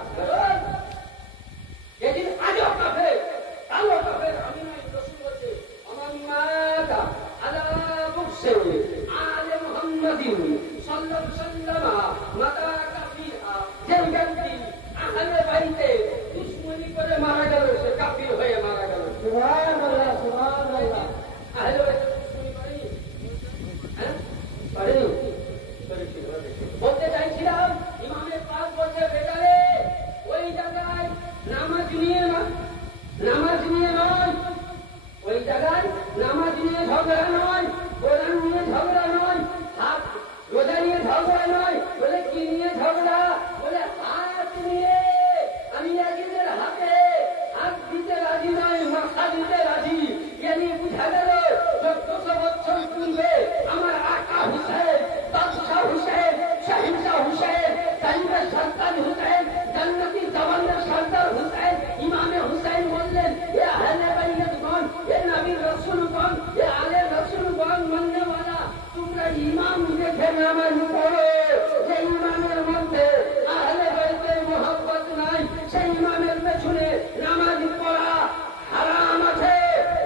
ইয়াজিদ আজও কাফের, কালো কাফের। আমি নয়, রাসূল বলছে, আমান মাতা আলা মুফসি আলে মুহাম্মাদিন সাল্লাল্লাহু আলাইহি ওয়াসাল্লাম মাতা কাফিরা। যে ব্যক্তি আহলে বাইতে দুশমনি করে মারা গেল, সে কাফির হয়ে মারা গেল। সুবহানাল্লাহ, সুবহানাল্লাহ। আহলে বাইতে দুশমনি করেনি, হ্যাঁ করেনি। বলতে চাইছিলাম, ইমামে পাক বলছে, বেটারে ওই জায়গায় নামাজ নিয়ে নয়, ওই জায়গায় নামাজ নিয়ে ঝগড়া নয়, কোরআন নিয়ে ঝগড়া নয়, হাত রোজা নিয়ে ঝগড়া নয়। বলে কি নিয়ে ঝগড়া? বলে হাত নিয়ে। আমি ইয়াজিদের হাতে হাত দিতে রাজি নয়, মাথা দিতে রাজি। এ নিয়ে বুঝা গেল ১৪০০ বছর পূর্বে আমার আকা হুসেন, বাদশাহ হুসেন, শাহিনশাহ হুসেন, তাইবের সরদার হুসেন, জান্নাতি জওয়ানের সরদার হুসেন, ইমামে হুসেন বললেন, এ আহলে বাইতগণ, এ নবীর রাসূলগণ, এ আলে রাসূলগণ মাননেওয়ালা, তোমরা ইমাম দেখে নামাজ পড়ো। যে ইমামের মধ্যে আহলে বাইতের মহব্বত নাই, সেই ইমামের পেছনে নামাজ পড়া হারাম আছে।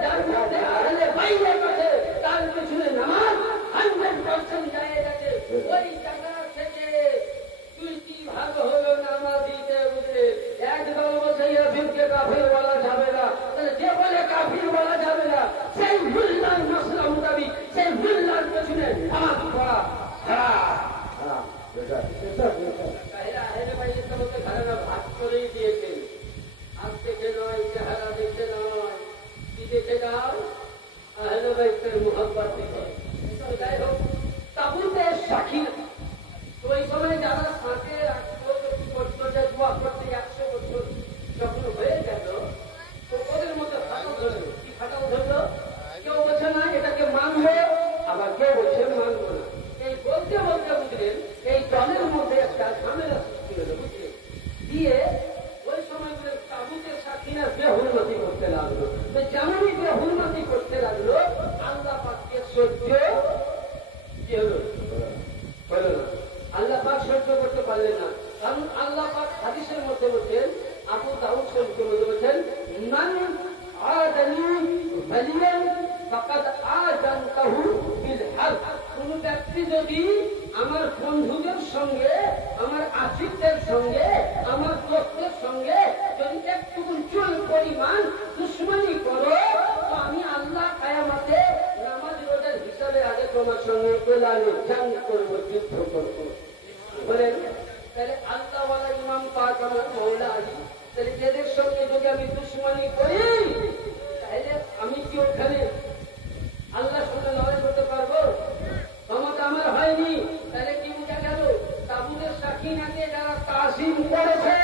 যার মধ্যে আহলে বাইত আছে, তার পেছনে নামাজ 100% জায়েজ আছে। ওই জায়গা থেকে দুইটি ভাগ হলো নামাজিতে বুঝে। একদল বলছে ইয়াজিদকে কাফির বলা যাবে না, তাহলে যে বলে কাফির বলা যাবে না, সেই মুল্লার মসলা মোতাবিক সেই মুল্লার পেছনে নামাজ পড়া হারাম। আহলে বাইতের মধ্যে ধারণা ভাগ করেই দিয়েছেন। আজ থেকে নয়, চেহারা দেখে নয়, কি দেখে দাও? আহলে বাইতের মুহাব্বত দেখে। যাই হোক, তাবুতে সাক্ষী। তো ওই সময় যারা সাথে করতো, যে দোয়া করতে 100 বছর যখন হয়ে গেল, যেমনই যে হুরমতি করতে লাগলো আল্লাহ পাককে সহ্য কি হলো হলো না। আল্লাহ পাক সহ্য করতে পারলেন না, কারণ আল্লাহ পাক হাদিসের মধ্যে বলছেন, আবু দাউদ শরীফের মধ্যে বলছেন, মান আদানি ওয়ালিয়ান ফাকাদ আযানতাহু বিল হারব। কোন ব্যক্তি যদি আমার বন্ধুদের সঙ্গে, আমার আশিকদের সঙ্গে, আমার দোস্তের সঙ্গে যদি একটুকু চুল পরিমাণ দুশ্মনী করো, তো আমি আল্লাহ কিয়ামতে নামাজ রোজার হিসাবে আগে তোমার সঙ্গে এলানে জাং করব, যুদ্ধ করব। বলেন তাহলে আল্লাহওয়ালা ইমাম পাক আমার মওলা আলী, তাহলে এদের সঙ্গে যদি আমি দুশ্মনী করি তাহলে আমি কি ওখানে আল্লাহর সঙ্গে লড়াই করতে পারবো? ক্ষমতা আমার হয়নি। তাহলে কি বোঝা গেল? তাবুতের সাকিনাকে যারা তাসিম করেছে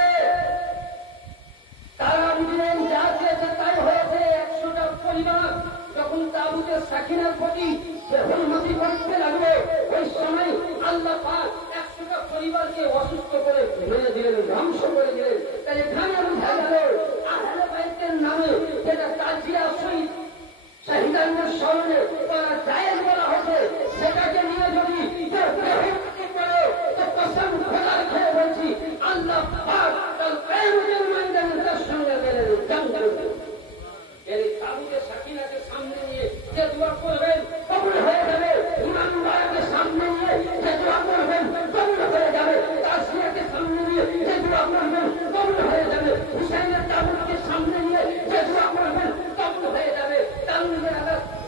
তারা বুঝলেন যা চেয়েছে তাই হয়েছে। 100টা পরিবার যখন তাবুতের সাকিনার প্রতি হুরমতি করতে লাগবে, ওই সময় আল্লাহ পাক 100টা পরিবারকে অসুস্থ করে মেরে দিলেন, ধ্বংস করে দিলেন। তাই এখানে বোঝা গেল আহলে বাইতের নামে যেটা তাজিয়া শহীদ শাহিদানদের স্মরণে তারা জায়েজ বলা হচ্ছে, সেটাকে নিয়ে যদি কেউ বেহুমতি করে তো কসম খোদার খেয়ে বলছি আল্লাহ পাক তার কিয়ামতের ময়দানে তার সঙ্গে বেড়ে জাং করবে। এই তাবুতের সাকিনাকে সামনে নিয়ে যে দোয়া করবেন কবুল হয়ে যাবে, ইমাম মুবারককে সামনে নিয়ে যে দোয়া করবেন কবুল হয়ে যাবে, তাসিয়াকে সামনে নিয়ে যে দোয়া করবেন কবুল হয়ে যাবে, হুসাইনের তাবুতকে সামনে নিয়ে যে দোয়া করবেন কবুল হয়ে যাবে।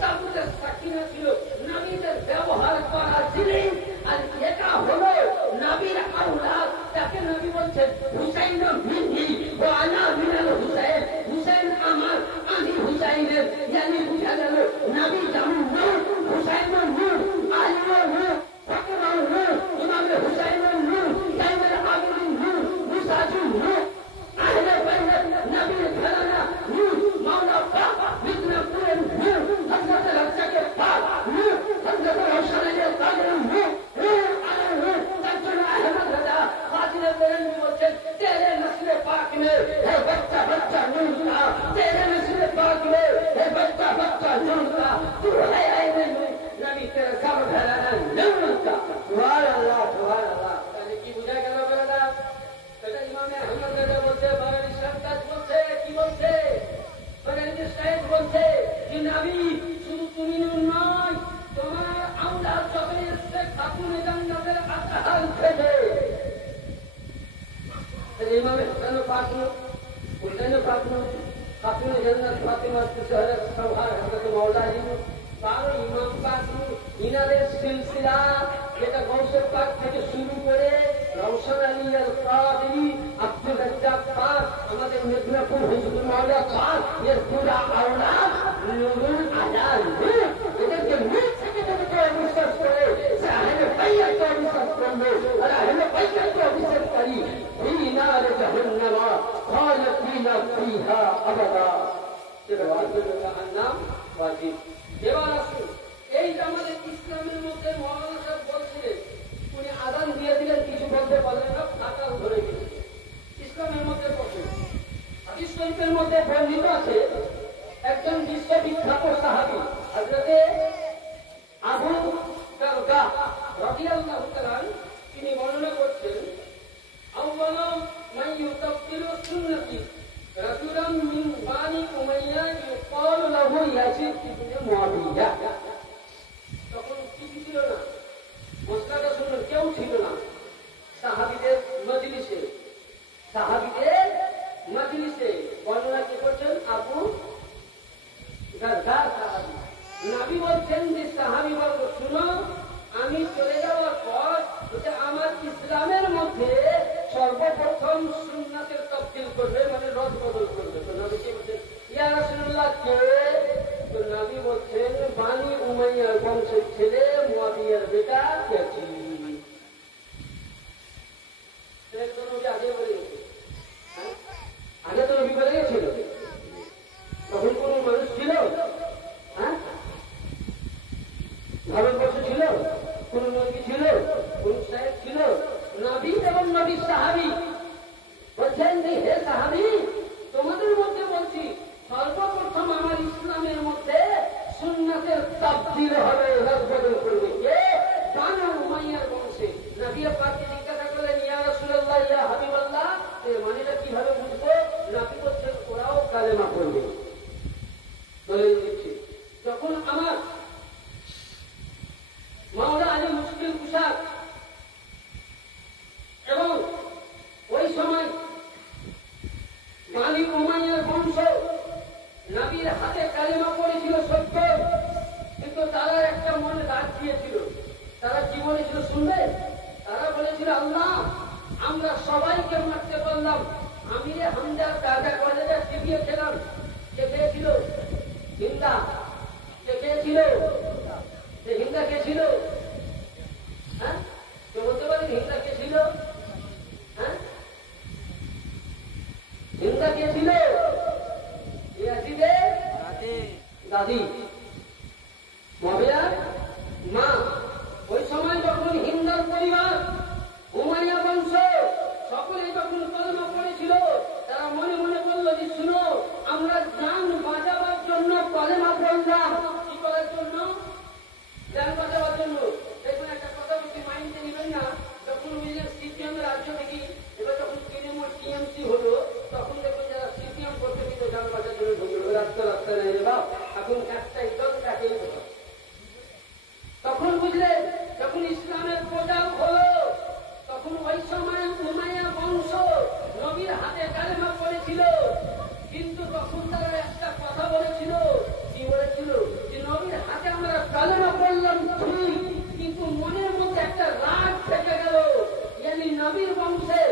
তাবুতের সাকিনা ছিল নবীদের ব্যবহার করা জিনিস, আর এটা হলো নবীর আওলাদ। তাকে নবী বলছেন হুসাইন মিন্নি ওয়া আনা মিনাল হুসাইন, হুসাইন আমার, আমি হুসাইনের। জানি বুঝা গেল নবী যেমন নূর, হুসাইনের নূর, আলীর নূর, ফাতেমার নূর, ইমাম হুসাইনের নূর, জাইনুল আবেদিন নূর, মুসাজুর নূর, আহলে বাইত নবীর ঘরানা নূর, মাওলা পাক মিদনাপুরের নূর, হযরত রাজ্জাকে পাক নূর, হযরত রওশনের কাদের নূর, নূর আলা নূর। তার জন্য আহমদ রাজা ফাজিলে বেরেলভী বলছেন, তেরে নসলে পাক মে হে বাচ্চা বাচ্চা নূর का, तेरे नस्ल पाक में है बच्चा बच्चा नूर का, तू है आईने में नबी तेरा सब घराना नूर का। सुभान अल्लाह सुभान अल्लाह। তাহলে কি বুঝা গেল বেটা? এটা ইমামে আহমদ রাজা বলছে, বাঙালি সরকার বলছে, কি বলছে? বাঙালি সাহেব বলছে যে নবী শুধু তুমি নূর নয়, তোমার আওলাদ যখন এসে খাতুনে জান্নাতের আতাহার খেতে। ইমামে হাসান পাক নূর, হুসাইন পাক নূর, খাতুনে জান্নাত ফাতেমা তুসহারা সভার হযরত মাওলা আলী নূর, তার ইমাম পাক নূর, ইনাদের সিলসিলা যেটা গৌসের পাক থেকে শুরু করে রওশন আলী আল কাদেরী, আব্দুল রাজ্জাক পাক, আমাদের মেদিনীপুর হুজুর মাওলা পাক, এর পুরা আওলাদ নূরুল আলা নূর। এদেরকে নূর থেকে যদি কেউ বিশ্বাস করে, সে আহলে বাইতকে বিশ্বাস করবে। আর আহলে বাইতকে বিশ্বাস করি ফি নার জাহান্নাম খালিদিনা ফিহা আবাদা। সেটা ওয়াজিব জাহান্নাম ওয়াজিব। এবার আসুন, এই যে আমাদের ইসলামের মধ্যে মৌলানা সাহেব বলছিলেন, উনি আযান দিয়ে দিলেন, কিছু বলতে পারলেন না, ফাঁকা ধরে গেছে। ইসলামের মধ্যে প্রথম হাদিস শরীফের মধ্যে বর্ণিত আছে, একজন বিশ্ববিখ্যাত সাহাবী হযরতে আবু দারদা রাদিয়াল্লাহু তাআলা, তিনি বর্ণনা করছেন, আউয়ালু মান ইউতাব্বিরু সুন্নতি রাজুলান মিন বানি উমাইয়া ইউকালু লাহু ইয়াজিদ ইবনে মুআবিয়া। তখন কিছু ছিল না, মসলাটা শুনুন, কেউ ছিল না সাহাবীদের মজলিসে। সাহাবীদের মজলিসে বর্ণনা কি করছেন? আবু দারদা সাহাবী। নবী বলছেন যে সাহাবী বর্গ শুনো, আমি চলে যাওয়ার পর আমার ইসলামের মধ্যে সর্বপ্রথম সুন্নাতের তফসিল করবে, মানে রদ বদল করবে। বানি উমাইয়ার বংশ নবীর হাতে কালেমা পড়েছিল সত্য, কিন্তু তারা একটা মনে দাগ দিয়েছিল। তারা কি বলেছিল শুনবে? তারা বলেছিল আল্লাহ আমরা সবাইকে মারতে পারলাম, আমিরে হামজা কাজা কলেজে টিপিয়ে খেলাম। কে খেয়েছিল? হিন্দা। কে খেয়েছিল? হিন্দা কে ছিল? হ্যাঁ, কে বলতে পারেন হিন্দা কে ছিল? হ্যাঁ, হিন্দা কে ছিল? দাদি মহিলার মা। ওই সময় যখন হিন্দার পরিবার উমাইয়া বংশ সকলে যখন কলমা পড়েছিল, তারা মনে মনে বলল যে শুনো, আমরা জান বাঁচাবার জন্য কলেমা পড়লাম। কি করার জন্য? জান বাঁচাবার জন্য। দেখুন একটা কথা বলছি, মাইন্ডে নেবেন না। যখন বুঝলেন সিপিএম রাজ্য থেকে এবার যখন তৃণমূল টিএমসি হলো, তখন দেখুন যারা সিপিএম করতে কিন্তু জান বাঁচার জন্য ঢুকলো। রাস্তা নেই রে বাপ, এখন একটাই দল, তাকেই কথা। তখন বুঝলেন যখন ইসলামের প্রচার হলো, তখন ওই সময় উমাইয়া বংশ নবীর হাতে কালেমা পড়েছিল, কিন্তু তখন তারা একটা কথা বলেছিল। কি বলেছিল? যে নবীর হাতে আমরা কালেমা পড়লাম ঠিক, কিন্তু মনের মধ্যে একটা রাগ থেকে গেল। ইয়ানি নবীর বংশের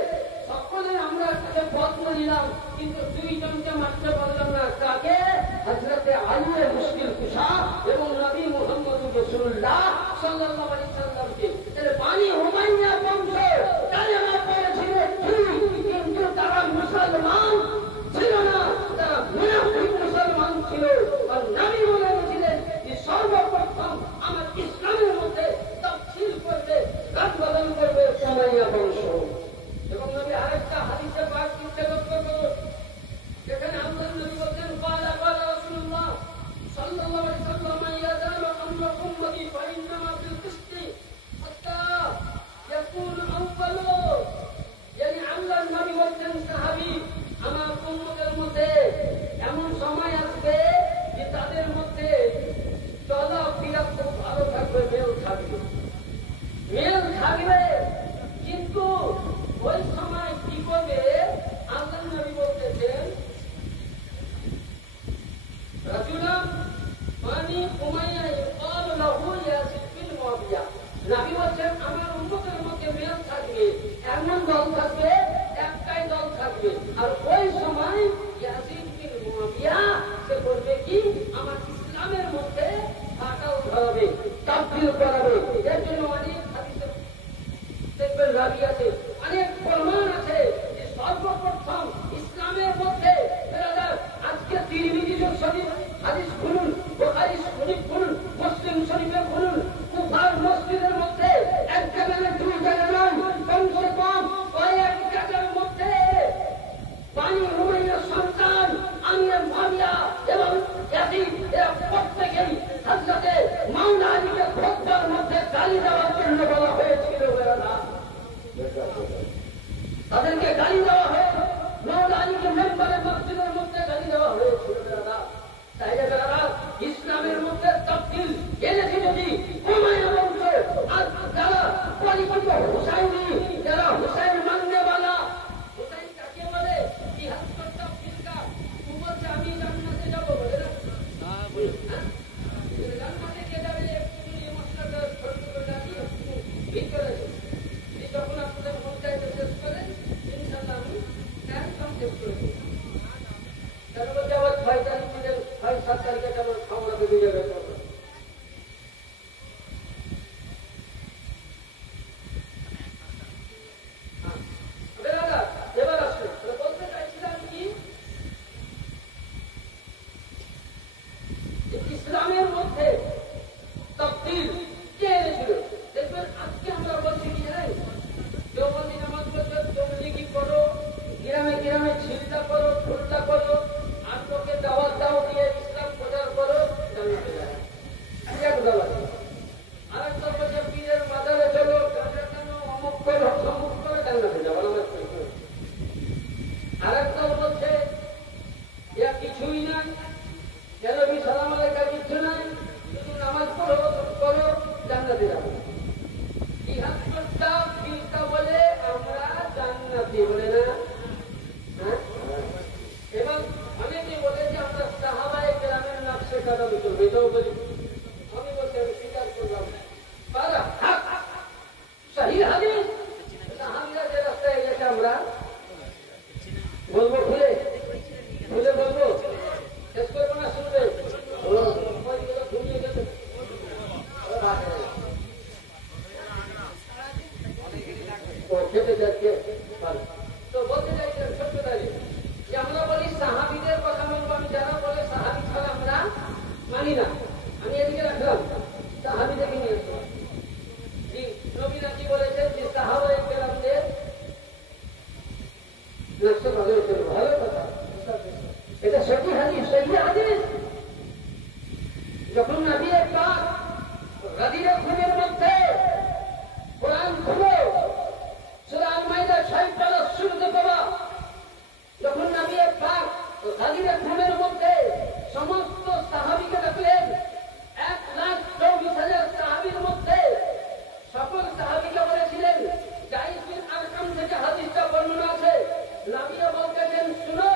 সকলে আমরা তাকে পত্র দিলাম, কিন্তু দুইজনকে মারতে পারলাম না। কাকে? হযরতে আলী মুশকিল কুশা এবং নবী মুহাম্মদ রাসূলুল্লাহ সাল্লাল্লাহু আলাইহি সাল্লামকে। তাহলে বানি উমাইয়া বংশ কালেমা পড়েছিল ঠিক, কিন্তু তারা মুসলমান ছিল না, তারা মুনাফিক মুসলমান ছিল। আর নবী বলেছিলেন যে সর্বপ্রথম আমার ইসলামের মধ্যে তাফসীর করবে, রাত বদল করবে উমাইয়া বংশ। এবং নবী আরেকটা হাদিসে পাক চিন্তা করতে, যেখানে আল্লাহ নবী বলেন ক্বালা ক্বালা রাসূলুল্লাহ সাল্লাল্লাহু আলাইহি ওয়াসাল্লাম ইয়াযালু আমরু উম্মতি ফাইন্নামা ফিল কিসতি হাত্তা ইয়াকুন আউয়ালু। yani আল্লাহ নবী বলেন সাহাবী, আমার উম্মতের মধ্যে এমন সময় আসবে যে তাদের মধ্যে চলাফেরা খুব ভালো থাকবে, মেল থাকবে, কিন্তু ওই সময় কি করবে? আল্লাহ নবী বলতেছেন রাজুলান বানি উমাইয়া ইউকাল লাহু ইয়াসিদ বিন মুআবিয়া। নবী বলেন আমার উম্মতের মধ্যে মেল থাকবে, এমন দল থাকবে, একটাই দল থাকবে। আর ওই সময় ইয়াসিদ বিন মুআবিয়া সে করবে কি? আমার ইসলামের মধ্যে ফাটল ধরাবে, তাবদীল করাবে। এর জন্য অনেক হাদিসে দেখবেন রাবি আছে, অনেক প্রমাণ আছে যে সর্বপ্রথম ইসলামের মধ্যে আজকে তিরমিজি শরীফ হাদিস খুলুন, বুখারী শরীফ খুলুন, মুসলিম শরীফে খুলুন, কুফার মসজিদের মধ্যে এক জায়গায় দুই জায়গায় নয়, কমসে কম কয়েক জায়গার মধ্যে বানি উমাইয়ার সন্তান আমির মুআবিয়া এবং ইয়াজিদ এরা প্রত্যেকেই হযরতে মাওলা আলীকে খোদবার মধ্যে গালি দেওয়ার জন্য বলা হয়েছিল। তাদেরকে গালি দেওয়া হয়, মাওলা আলীকে মেম্বারে মসজিদের মধ্যে গালি দেওয়া হয়েছিল। তাই যারা ইসলামের মধ্যে তাফসীর এনেছে যদি উমাইয়া বংশ, আর যারা পরিপক্ক হুসাইনি, যারা হুসাইন মাননেওয়ালা, হুসাইন কাকে বলে? জিহাদ করতে ফিরকা, ও বলছে আমি জান্নাতে যাব, বলে না? জান্নাতে কে যাবে? একটু এই মশলাটা ছোট করে রাখি, ভিতরে যখন আপনাদের পঞ্চায়েতে শেষ করেন ইনশাল্লাহ আমি একদম শেষ করে দেব। কেন বলতে আবার 6 তারিখ দিলেন, 6-7 তারিখে কেমন খাওয়া বেরিয়ে যাবে। এবার আসলে বলতে চাইছিলাম কি, ইসলামের মধ্যে তাফসীর কে এনেছিল? দেখবেন আজকে আমরা বলছি কি জানেন, দেওবন্দি নামাজ পড়ছো, তবলিগি করো, গ্রামে গ্রামে ছিলটা করো, ফুলটা করো, আর লোকে দাওয়াত দাও দিয়ে ইসলাম প্রচার করো, জান্নাতে যাবে। এক দল আছে। আরেক দল বলছে পীরের মাজারে চলো, গাঁজা কেনো, অমুক করো, সমুক করো, জান্নাতে যাবো, নামাজ পড়ো। আরেক দল বলছে এরা কিছুই নাই, কেনবি সালাম আলাইকা কিছু নাই, শুধু নামাজ পড়ো, করো, জান্নাতে যাবো। জিহাদ করতে ফিরকা বলে আমরা জান্নাতি, বলে না? এটাও বলি আমি বলছি আমি স্বীকার করলাম পারা সহি হাদিস সাহাবীরা যে রাস্তায় গেছে আমরা বলবো খুলে খুলে বলবো শেষ করবো না শুনবে ঘুমিয়ে গেছে খেতে যাচ্ছে তো বলতে চাইছেন ছোট্ট দাঁড়িয়ে যে আমরা বলি সাহাবীদের কথা বলবো আমি যারা বলে সাহাবী ছাড়া আমরা মানি না আমি এদিকে রাখলাম সাহাবীদেরকে নিয়ে আসলাম জি নবীরা কি বলেছেন যে সাহাবায়ে কেরামদের নাকশা ভালো কথা এটা সহি হাদিস যখন নবী পাক গাদিরে খুনের মধ্যে কোরআন খুলে সূরা আল-মাইদা 6 পারা শুরুতে পাবা যখন নবী পাক গাদিরে খুনের মধ্যে সমস্ত সাহাবীকে ডাকলেন 1,24,000 সাহাবীর মধ্যে সকল সাহাবীকে বলেছিলেন জায়েদ বিন আরকাম থেকে হাদিসটা বর্ণনা আছে নবী বলতেছেন শুনো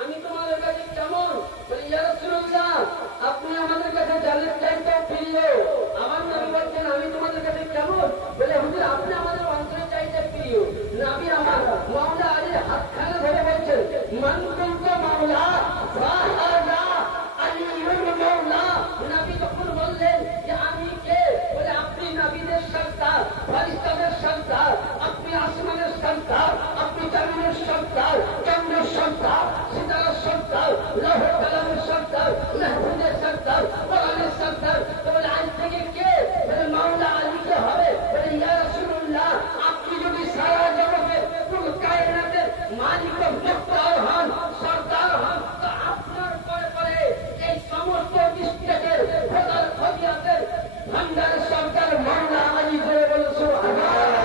আমি তোমাদের কাছে কেমন বলি ইয়া রাসূলুল্লাহ আপনি আমাদের কাছে জানলে চাইতে প্রিয় আমার নবী বলছেন আমি তোমাদের কাছে কেমন বলে হুজুর আপনি আমাদের অন্তরে চাইতে প্রিয় নবী আমার মাওলা আলীর হাতখানা ধরে বলছেন মান কুনতু মাওলা ফাহাদা আলিয়ুল মাওলা নবী যখন বললেন যে আমি কে বলে আপনি নবীদের সরদার ফেরেশতাদের সরদার আপনি আসমানের সরদার আপনি জমিনের সরদার চন্দ্রের সরদার সিতারার সরদার লৌহ কলমের সরদার মাহফুজের সরদার কোরআনের সরদার বলে আজ থেকে কে বলে মাওলা আলীকে হবে বলে ইয়া রাসূলুল্লাহ আপনি যদি সারা জগতের কুল কায়নাতের মালিক ও মুখতার হন সরদার হন তো আপনার পরে পরে এই সমস্ত ডিস্ট্রিক্টের খোদার খবিয়াতের ভান্ডার সরকার মাওলা আলী করে বলে সুবহানাল্লাহ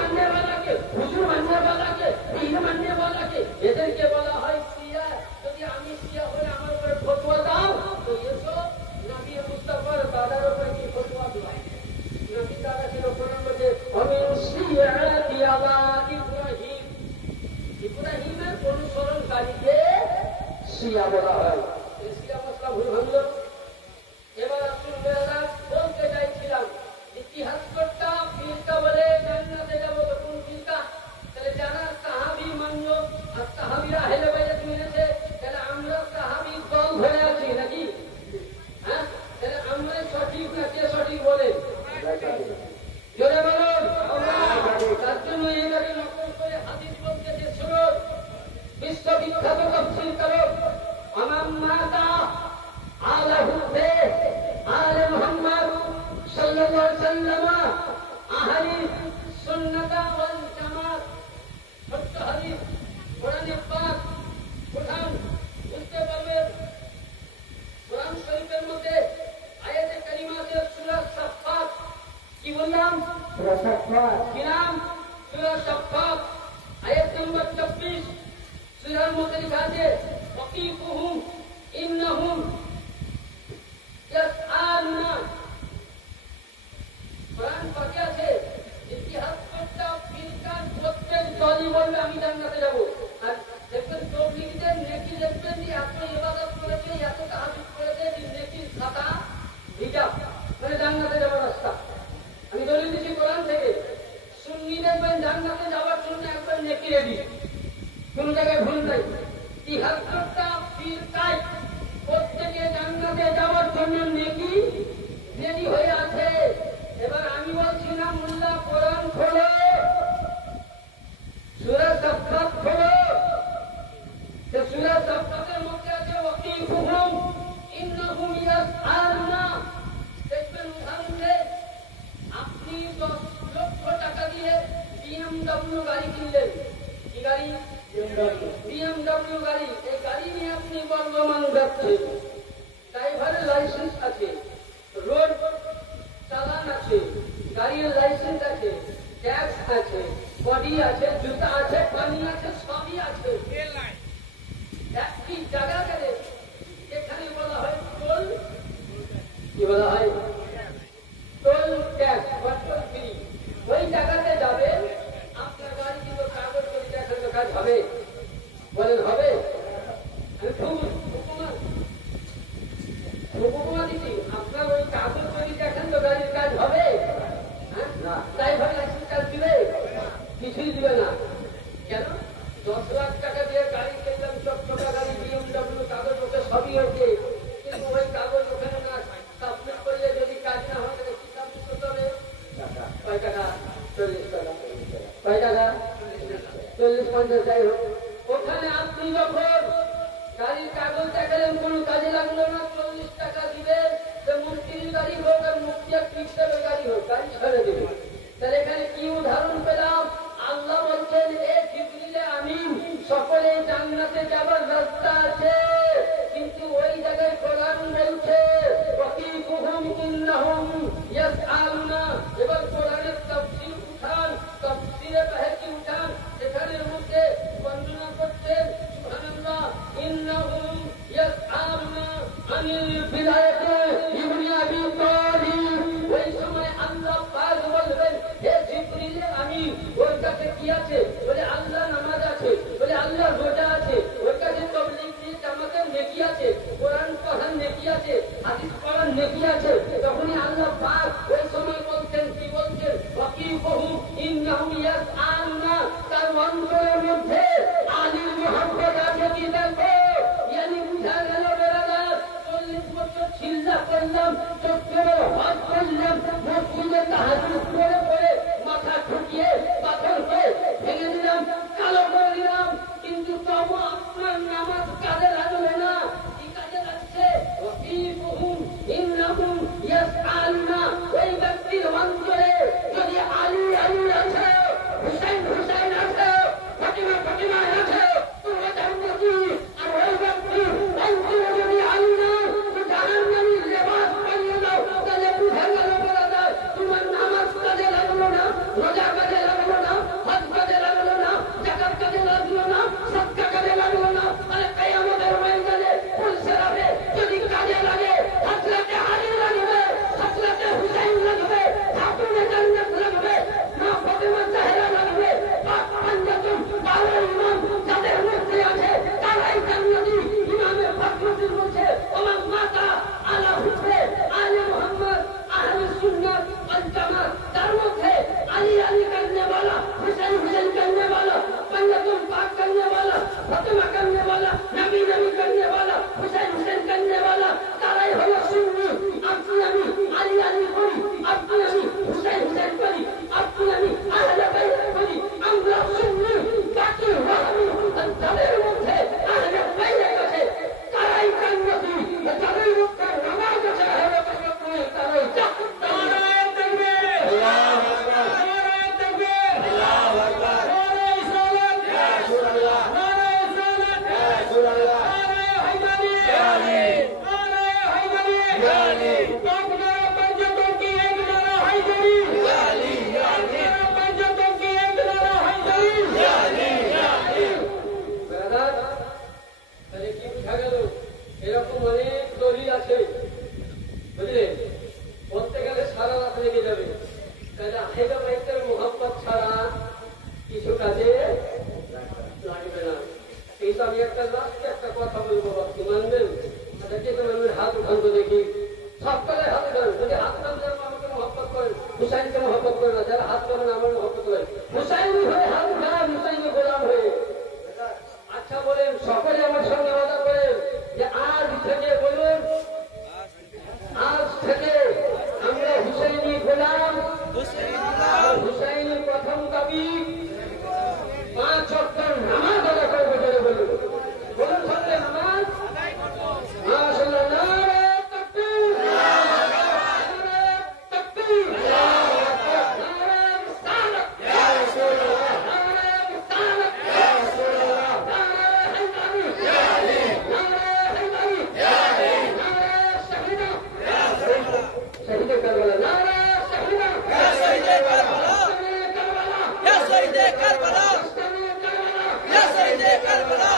मानने वाला के, हुजूर मानने वाला के, दीन मानने শিয়া বলা হয়। শিয়া মশলা ভুল ভাঙল। এবার আপনি বলতে চাইছিলাম ইতিহাস করতাম ফিরকা বলে জান্নাতে যাবো তখন ফিরকা তাহলে যারা সাহাবি মানল আর সাহাবিরা হেলে বাইরে মিলেছে তাহলে আমরা সাহাবি দল ধরে আছি নাকি? হ্যাঁ, তাহলে আমরা সঠিক না কে সঠিক বলে জোরে বলুন। তার জন্য এইভাবে নকল করে হাদিস বলতে যে শুনুন, বিশ্ববিখ্যাত তফসির কারক আমার মাতা আলা হুদ্দে আলে মুহাম্মদ সাল্লাল্লাহু আলাইহি ওয়াসাল্লাম আহলি সুন্নাত ওয়াল জামাত সত্য হাদিস কোরআনে পাক কোরআন বুঝতে পারবেন। কোরআন শরীফের মধ্যে আয়াতে কারিমাতে সূরা সাফফাত কি বললাম? সূরা সাফফাত কি নাম? সূরা সাফফাত আয়াত নম্বর 24 সূরার মধ্যে লেখা আছে ওয়াকিফুহুম ইন্নাহুম ইয়াসআলুনা। কোরআন পাকে আছে ইতিহাস করতে ফিরকার প্রত্যেক দলই বলবে আমি জান্নাতে যাব। আর দেখবেন তবলিগীদের নেকি দেখবেন যে এত ইবাদত করেছে এত তাহাজ্জুদ করেছে যে নেকির খাতা ভিজা মানে জান্নাতে যাওয়ার রাস্তা। আমি দলিল দিচ্ছি কোরআন থেকে। সুন্নি দেখবেন জান্নাতে যাওয়ার জন্য একবার নেকি রেডি, কোন জায়গায় ভুল নাই। ইতিহাস করতে ফিরকায় প্রত্যেকে জান্নাতে যাওয়ার জন্য নেকি রেডি হয়ে আছে। এবার আমি বলছি না মোল্লা কোরআন খোলো, সূরা সাফফাত খোলো। সূরা সাফফাতের মধ্যে আছে ওয়াকিফুহুম ইন্নাহুম ইয়াসআলুনা। দেখবেন উদাহরণ দেয়, আপনি 10 লক্ষ টাকা দিয়ে BMW গাড়ি কিনলেন। কি গাড়ি? BMW গাড়ি। এই গাড়ি নিয়ে আপনি বর্ধমান যাচ্ছেন, ড্রাইভারের লাইসেন্স আছে, রোড চালান আছে, গাড়ির লাইসেন্স আছে, ট্যাক্স আছে, বডি আছে, জুতা আছে, পানি আছে, সবই আছে। একটি জায়গা গেলে এখানে বলা হয় টোল, কি বলা হয়? টোল ট্যাক্স বা টোল ফ্রি। ওই জায়গাতে যাবে, আপনার গাড়ি কিন্তু কাগজ করে দেখার কাজ হবে? বলেন হবে? আমি উপমা দিচ্ছি, আপনার ওই কাগজ যদি দেখেন তো গাড়ির কাজ হবে? ড্রাইভার লাইসেন্স কাজ দিবে? কিছুই দিবে না। কেন? 10 লাখ টাকা দিয়ে গাড়ি কিনলাম, চকচকা গাড়ি, BMW কাগজ ওকে সবই হচ্ছে, কিন্তু ওই কাগজ ওখানে না সাবমিট করলে যদি কাজ না হয় তাহলে কি সাবমিট করতে হবে? কয় টাকা? 40 টাকা। কয় টাকা? 40-50 যাই হোক। ওখানে আপনি যখন গাড়ির কাগজ দেখালেন কোন কাজে লাগলো না, 40 টাকা দিবে। মুক্তির গাড়ি হোক আর মুক্তির ফিক্সের গাড়ি হোক, গাড়ি ছেড়ে দেবে। তাহলে এখানে কি উদাহরণ পেলাম? আল্লাহ বলছেন এ জিবরিলে আমিন সকলে জান্নাতে যাবার রাস্তা আছে, কিন্তু ওই জায়গায় কোরআন বলছে ওয়াকিফুহুম ইন্নাহুম ইয়াসআলুনা। এবার কোরআনের তাফসীর উঠান, তাফসীরে বাহকি উঠান, এখানের মধ্যে বর্ণনা করছেন সুবহানাল্লাহ ইন্নাহুম ইয়াসআলুনা আনিল বিলায়াতি ইবনে আবি তালিব। ওই সময় আল্লাহ পাক বলবেন হে জিবরিলে আমিন ওর কাছে কি আছে? বলে আল্লাহ নামাজ আছে, বলে আল্লাহ রোজা আছে, ওর কাছে তাবলীগ জামাতের নেকি আছে, কোরআন পড়ার নেকি আছে, হাদিস পড়ার নেকি আছে। তখনই আল্লাহ পাক ওই সময় বলছেন, কি বলছেন? ওয়াকিফুহুম ইন্নাহুম ইয়াসআলুনা। তার অন্তরের মধ্যে আলীর মুহাব্বত আছে কি দেখো? ইয়ানি বুঝা গেল বেরাদার 40 বছর চিল্লা করলাম, চোখের হজ করলাম, মসজিদে তাহাজ্জুদ করে পড়ে মাথা ঠুকিয়ে পাথর হয়ে ভেঙে দিলাম, কালো করে দিলাম, কিন্তু তবু আপনার নামাজ কাজে লাগবে না। কি কাজে লাগছে? ওয়াকিফুহুম ইন্নাহুম ইয়াসআলুনা। ওই ব্যক্তির অন্তরে যদি আলী আলী আছে, হুসাইন হুসাইন আছে, ফাতিমা ফাতিমা আছে, তোমরা জান্নাতি। আর ওই ব্যক্তির অন্তরে যদি আলী না, তো জাহান্নামী লেবাস পরিয়ে দাও, তাহলে বুঝা গেল বেরাদার তোমার নামাজ কাজে লাগলো না, রোজা কাজে লাগলো একটা লাস্টে একটা কথা বলবো, আপনি মানবেন? আচ্ছা, কে কে মানবেন? হাত উঠান তো দেখি। সবকালে হাত উঠান। যদি হাত উঠান যারা আমাকে মহব্বত করেন, হুসাইনকে মহব্বত করেন না, যারা হাত করেন আমার মহব্বত করেন। হুসাইনি হয়ে হাত উঠান, হুসাইনি গোলাম হয়ে। আচ্ছা বলেন, সকলে আমার সঙ্গে ওয়াদা করেন যে আজ থেকে বলুন, আজ থেকে আমরা হুসাইনি গোলাম, হুসাইনি প্রথম দাবি 5 ওয়াক্ত নামাজ আদায় করবো। বলুন বলুন সঙ্গে নামাজ। মাশাআল্লাহ, নারে তাকবীর, নারে তাকবীর, নারে রিসালাত, ইয়া রাসূলুল্লাহ, নারে রিসালাত, ইয়া রাসূলুল্লাহ, নারে হায়দারি, ইয়া আলী, নারে হায়দারি, ইয়া আলী, নারে শাহিদা, ইয়া শাহিদা, শাহিদে কারবালা, নারে শাহিদা, ইয়া শাহিদে কারবালা, ইয়া শাহিদে কারবালা, ইয়া শাহিদে কারবালা,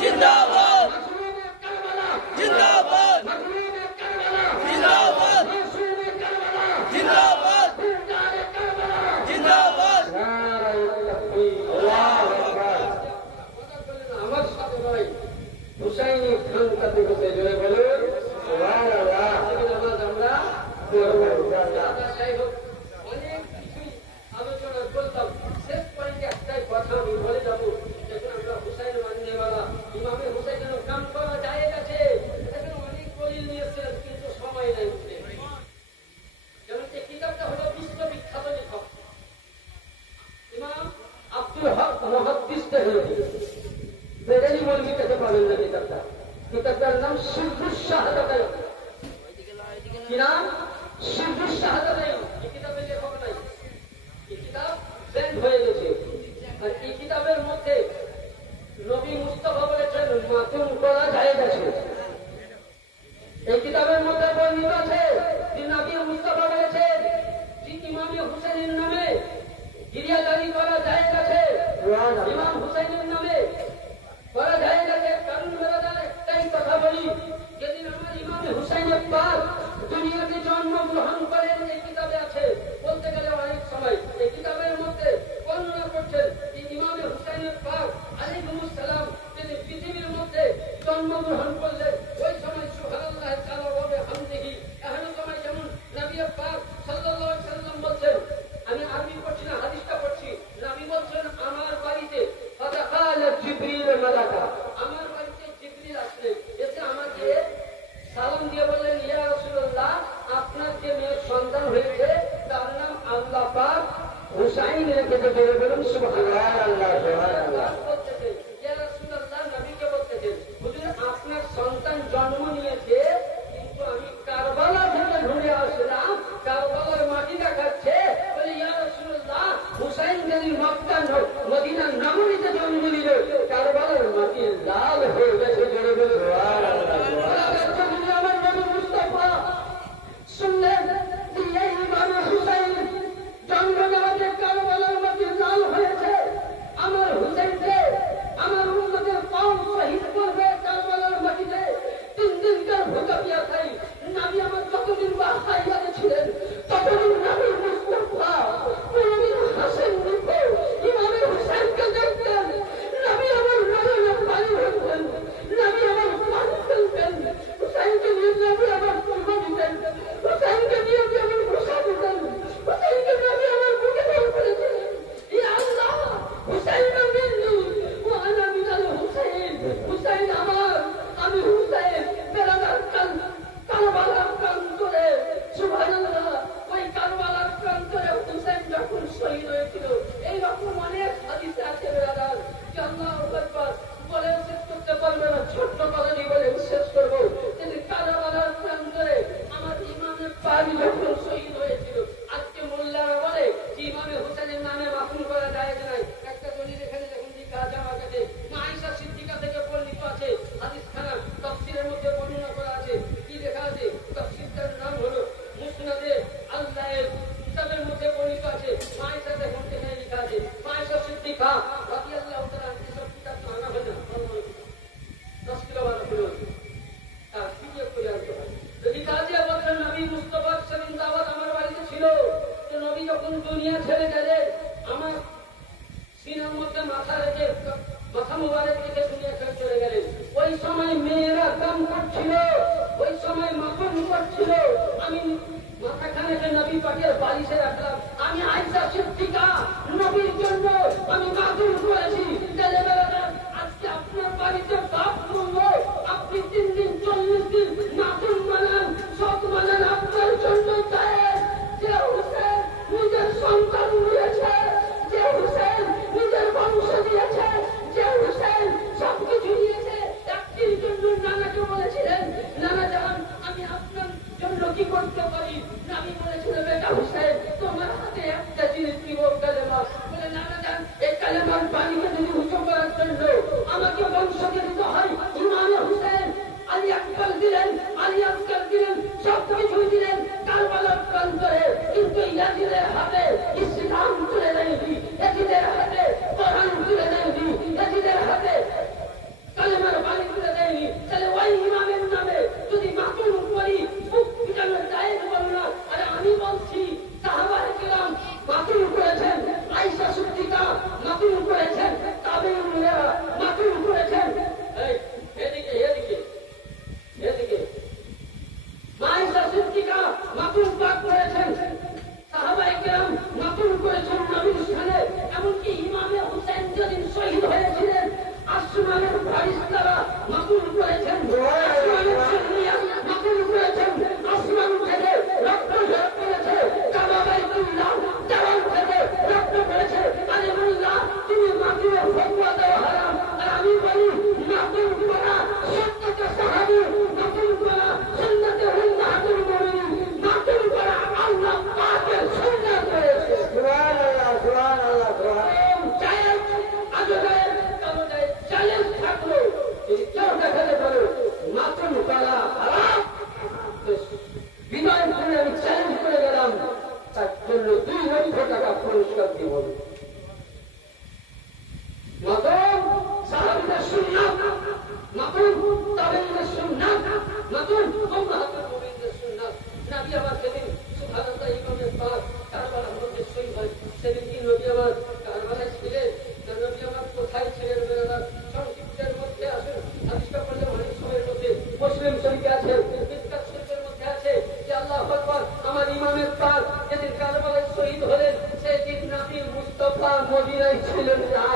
জিন্দাবাদ, জিন্দাবাদ, জিন্দাবাদ, জিন্দাবাদ, জিন্দাবাদ। আমার সাথে ভাই হুসাইনি খান কাতে হতে জোরে বলুন সুবহানাল্লাহ। নামাজ আমরা যাই হোক, অনেক কিছুই আলোচনা করতাম। শেষ পয়েন্টে একটাই কথা আমি বলে যাবো, দেখুন আমরা হুসাইন মাননেওয়ালা, ইমামে হুসাইনের কাম করা যায় গেছে। দেখুন অনেক দলিল নিয়েছেন, কিন্তু সময় নেই। যেমন এই কিতাবটা হলো বিশ্ববিখ্যাত লেখক ইমাম আব্দুল হক মুহাদ্দিস তাহরিরি। বেরেলি মৌলভী কাছে পাবেন না কিতাবটা। কিতাবটার নাম সিররুশ শাহাদাতাইন। কি নাম? সিররুশ শাহাদাতাইন। এই কিতাবের লেখক নাই, এই কিতাব ব্যান্ড হয়ে গেছে। আর এই কিতাবের মধ্যে নবী মুস্তাফা বলেছেন মাতুম করা যায় গেছে। এই কিতাবের মধ্যে বর্ণিত আছে যে নবী মুস্তাফা বলেছেন যে ইমামে হুসাইনের নামে গিরিয়াদারি করা যায় গেছে, ইমাম হুসাইনের নামে করা যায় গেছে। কারণ বেরাদার একটাই কথা বলি, যেদিন আমার ইমামে হুসাইনের পাক দুনিয়াতে জন্মগ্রহণ করেন এই কিতাবে আছে। বলতে গেলে অনেক সময় এই কিতাবের মধ্যে বর্ণনা করছেন যে ইমামে হুসাইনের পাক আলাইহিস সালাম তিনি পৃথিবীর মধ্যে জন্মগ্রহণ করলেন। ওই সময় সুবহানাল্লাহ তাআলা ওয়া বিহামদিহি, এখনো সময় যেমন নবী পাক সাল্লাল্লাহু আলাইহি ওয়াসাল্লাম বলছেন, আমি আরবি পড়ছি না, হাদিসটা পড়ছি। নবী বলছেন আমার বাড়িতে ফাদাখালা জিবরিল মালাকা, আমার বাড়িতে জিবরিল আসলেন, এসে আমাকে সালাম দিয়ে বললেন, ইয়া রাসূলুল্লাহ, আপনার যে মেয়ের সন্তান হয়েছে তার নাম আল্লাহ পাক হুসাইন রেখেছে। বলে বলুন সুবহানাল্লাহ, সুবহানাল্লাহ। বলতেছেন ইয়া রাসূলুল্লাহ, নবীকে বলতেছেন, হুজুর আপনার সন্তান জন্ম নিয়েছে, কিন্তু আমি কারবালা থেকে ঘুরে আসলাম, কারবালার মাটি দেখাচ্ছে। বলে ইয়া রাসূলুল্লাহ, হুসাইন যদি মক্কা মদিনা নগরীতে জন্ম নিল, কারবালার মাটি লাল হয়ে গেছে। বলে বলুন সুবহানাল্লাহ, সুবহানাল্লাহ। আমার নবী মুস্তাফা শুনলেন এই ইমামে হুসাইন জন্ম নেওয়াতে কারবালার মাটি লাল হয়েছে, আমার হুসাইনকে আমার উম্মতের কওম শহীদ করবে কারবালার মাটিতে। 3 দিনকার ভোকা পিয়াসাই নবী আমার যতদিন বাহাইয়াতে ছিলেন ততদিন নবী মুস্তাফা কোনদিন হাসেন নিতে ইমামে হুসাইনকে দেখতেন। নবী আমার নয়নে পানি ভরতেন, নবী আমার পান ফেলতেন, হুসাইনকে নিয়ে নবী আমার কুরবা দিতেন, হুসাইনকে নিয়ে নবী আমার ঘোষা দিতেন, হুসাইনকে নবী আমার বুকে ধরে ফেলেছিলেন। ইয়া আল্লাহ, হুসাইন মিন্নি ওয়া আনা মিনাল হুসাইন। হুসাইন আমার, আমি হুসাইন। বেরাদার কারবালার প্রান্তরে সুবহানাল্লাহ, ওই কারবালার প্রান্তরে হুসাইন যখন শহীদ হয়েছিল, এইরকম অনেক হাদিস আছে বেরাদার, যে আল্লাহু আকবার বলে শেষ করতে পারবে না। ছোট্ট কথাটি বলে শেষ করবো। কিন্তু কারবালার প্রান্তরে আমার ইমামের পাক যখন শহীদ হয়েছিল, আজকে মোল্লারা বলে যে ইমামে হুসাইনের নামে মাফুন করা যায় নাই। একটা দলিল এখানে যখন লেখা আছে আমার কাছে, মা আয়েশা সিদ্দিকা থেকে বর্ণিত আছে, হাদিস খানা তাফসীরের মধ্যে বর্ণনা করা আছে। কি লেখা আছে? তাফসীরটার নাম হলো মুসনাদে আল-লাইল। কিতাবের মধ্যে বর্ণিত আছে, মা আয়েশা দেখুন এখানে লেখা আছে, মা আয়েশা সিদ্দিকা রাদিয়াল্লাহু তাআলা এসব কিতাব তো আনা হয় না, 10 কিলো বানা হলো আর পিডিএফ করে আনতে হয়। যদি কাজে বলেন নবী মুস্তাফা সেদিন দাওয়াত আমার বাড়িতে ছিল, তো নবী যখন দুনিয়া ছেড়ে গেলেন আমার মুবারক থেকে দুনিয়া ছেড়ে চলে গেলেন। ওই সময় মেয়েরা কাম করছিল, ওই সময় মাখন করছিল। আমি মাথাখানেকে নবী পাকের বালিশে রাখলাম। আমি আয়েশা সিদ্দিকা নবীর জন্য আমি মাদুর করেছি। আজকে আপনার বাড়িতে বাপ মঙ্গল, আপনি 3 দিন 40 দিন মাদুর মানান, সব মানান আপনার জন্য চায়। যে হুসেন নিজের সন্তান দিয়েছে, যে হুসেন নিজের বংশ দিয়েছে, যে হুসেন সবকিছু দিয়েছে, একটির জন্য নানাকে বলেছিলেন, নানা জান আমি আপনার জন্য কি করতে পারি? নবী বলেছিল, বেটা হুসেন তোমার হাতে একটা জিনিস দিব, কালেমা। বলে নানা জান এই কালেমার বাণীকে যদি উঁচু করার জন্য আমাকে বংশকে দিতে হয়, ইমামে হুসেন আলী আকবর দিলেন, আলী আকবর দিলেন, সবকিছুই দিলেন কারবালার প্রান্তরে। কিন্তু ইয়াজিদের হাতে ইসলাম তুলে দেয়নি, ইয়াজিদের হাতে কোরআন তুলে দেয়নি, ইয়াজিদের হাতে কালেমার বাণী তুলে দেয়নি। তাহলে ওই ইমামের নামে যদি মাতুম করি, বুক পিটানো যায় বল না। আরে আমি বলছি সাহাবায়ে কেরাম মাতুম করেছেন, আয়েশা সিদ্দিকা মাতুম করেছেন, তাবেঈনরা মাতুম করেছেন। এদিকে এদিকে এদিকে আয়েশা সিদ্দিকা মাতুম পাক করেছেন, সাহাবায়ে কেরাম মাতুম করেছেন নবীর সাথে। এমনকি ইমামে হুসেন যেদিন শহীদ হয়েছিলেন, আসমানের ফারিস্তারা মাতুম করেছেন, আসমানের সুন্নিয়া মাতুম করেছেন, আসমান থেকে রক্ত ঝরে পড়েছে, কাবা বাইতুল্লাহ দেওয়াল থেকে রক্ত পড়েছে। আরে মোল্লা তুমি মাতুমে ফতোয়া দেওয়া হারাম, আর আমি বলি মাতুম করা সত্যকে সাহাবী, মাতুম করা সুন্নাতে উম্মাহাতুল মুমিনিন, মাতুম করা আল্লাহ পাকের সুন্নাত রয়েছে। সুবহানাল্লাহ সুবহানাল্লাহ সুবহানাল্লাহ। জায়েজ আজও জায়েজ, কালো জায়েজ, জায়েজ থাকলো যদি কেউ দেখাতে পারো মাতুম করা হারাম, বিনয় করে আমি চ্যালেঞ্জ করে গেলাম, তার জন্য 2 লক্ষ টাকা পুরস্কার দিব। মাতুম সাহাবীদের সুন্নাত, মাতুম তাবেঈনের সুন্নাত, মাতুম উম্মাহাতুল মুমিনিনের সুন্নাত। নবী আমার সেদিন সুবহানাল্লাহ ইমামে পাক কারবালার মধ্যে শহীদ হয়, সেদিন কি নবী আমার কারবালায় ছিলেন? নবী আমার কোথায় ছিলেন? বেরাদার সংক্ষিপ্তের মধ্যে আসেন, হাদিসটা পড়লে অনেক সময়ের মধ্যে মুসলিম শরীফে আছে, মিসকাত শরীফের মধ্যে আছে যে আল্লাহু আকবার, আমার ইমামের পাক যেদিন কারবালায় শহীদ হলেন, সেদিন নবী মুস্তাফা মদিনায় ছিলেন না,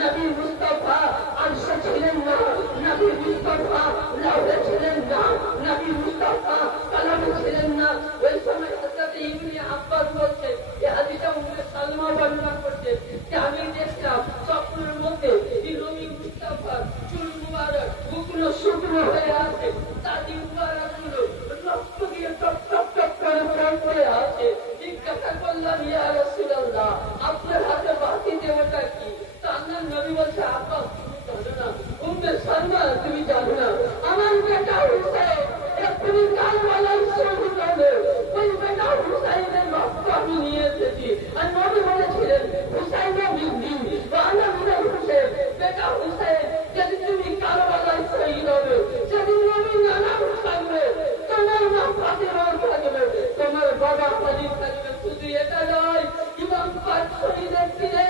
নবী মুস্তাফা আরশে ছিলেন না, নবী মুস্তাফা লাউহে ছিলেন না, নবী মুস্তাফা কালামে ছিলেন না। ওই সময় হযরত ইবনে আব্বাস বলছে, এই হাদিসটা উম্মে সালমা বর্ণনা করছে যে আমি দেখলাম স্বপ্নের মধ্যে যে নবী মুস্তাফার চুল মুবারক বুকগুলো শুকনো হয়ে আছে, দাড়ি মুবারকগুলো রক্ত দিয়ে টপ টপ টপ করে পড়ে আছে। জিজ্ঞাসা করলাম, ইয়া রাসূলুল্লাহ আপনার হাতে বাতি দেওয়াটা কি? তা আল্লাহর নবী বলছে, আব্বাস তুমি জানো না, উম্মে সালমা তুমি জানো না, আমার বেটা হুসেন এক্ষুনি কারবালায় শহীদ হলো, ওই বেটা হুসাইনের রক্ত আমি নিয়ে এসেছি। আর নবী বলেছিলেন হুসাইনের বিবি বানা মিনাল হুসেন, বেটা হুসেন যদি তুমি কারবালায় শহীদ হবে, সেদিন নবী নানা থাকবে, তোমার মা ফাতিমা থাকবে, তোমার বাবা আলী থাকবে। শুধু এটা নয়, ইমাম পাক শহীদের দিনে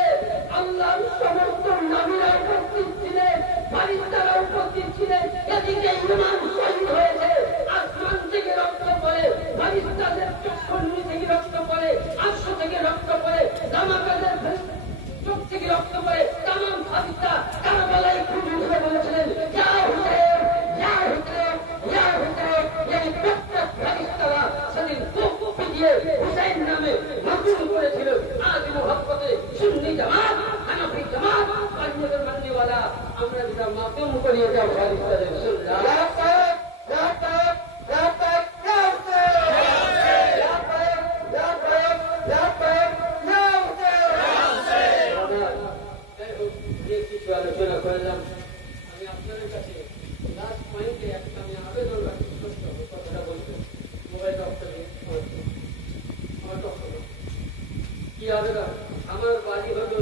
আল্লাহর সমস্ত নবীরা উপস্থিত ছিলেন, ফারিস্তারা উপস্থিত ছিলেন। এদিকে ইমাম শহীদ হয়েছে, আসমান থেকে রক্ত পড়ে, ফারিস্তাদের চক্ষু থেকে রক্ত পড়ে, আরশ থেকে রক্ত পড়ে, জামাকাদের চোখ থেকে রক্ত পড়ে। তামাম ফারিস্তা কারবালায় খুঁজে উঠে বলেছিলেন, ইয়া হুসেন ইয়া হুসেন ইয়া হুসেন। এই প্রত্যেক ফারিস্তারা সেদিন বুক পিটিয়ে হুসেন নামে মাতুম করেছিল। আজ মুহাব্বতে সুন্নি জামাত, হানাফি জামাত, পাঁচজন মাননেওয়ালা আমরা যেটা মাতুম করি, এটা ফারিস্তাদের সুন্নাত। কিছু আলোচনা করলাম। আমি আপনাদের কাছে লাস্ট পয়েন্টে একটা আমি আবেদন রাখি, কথাটা বলবেন। মোবাইলটা অফ করে আমার কি আবেদন? আমার বাড়ি হলো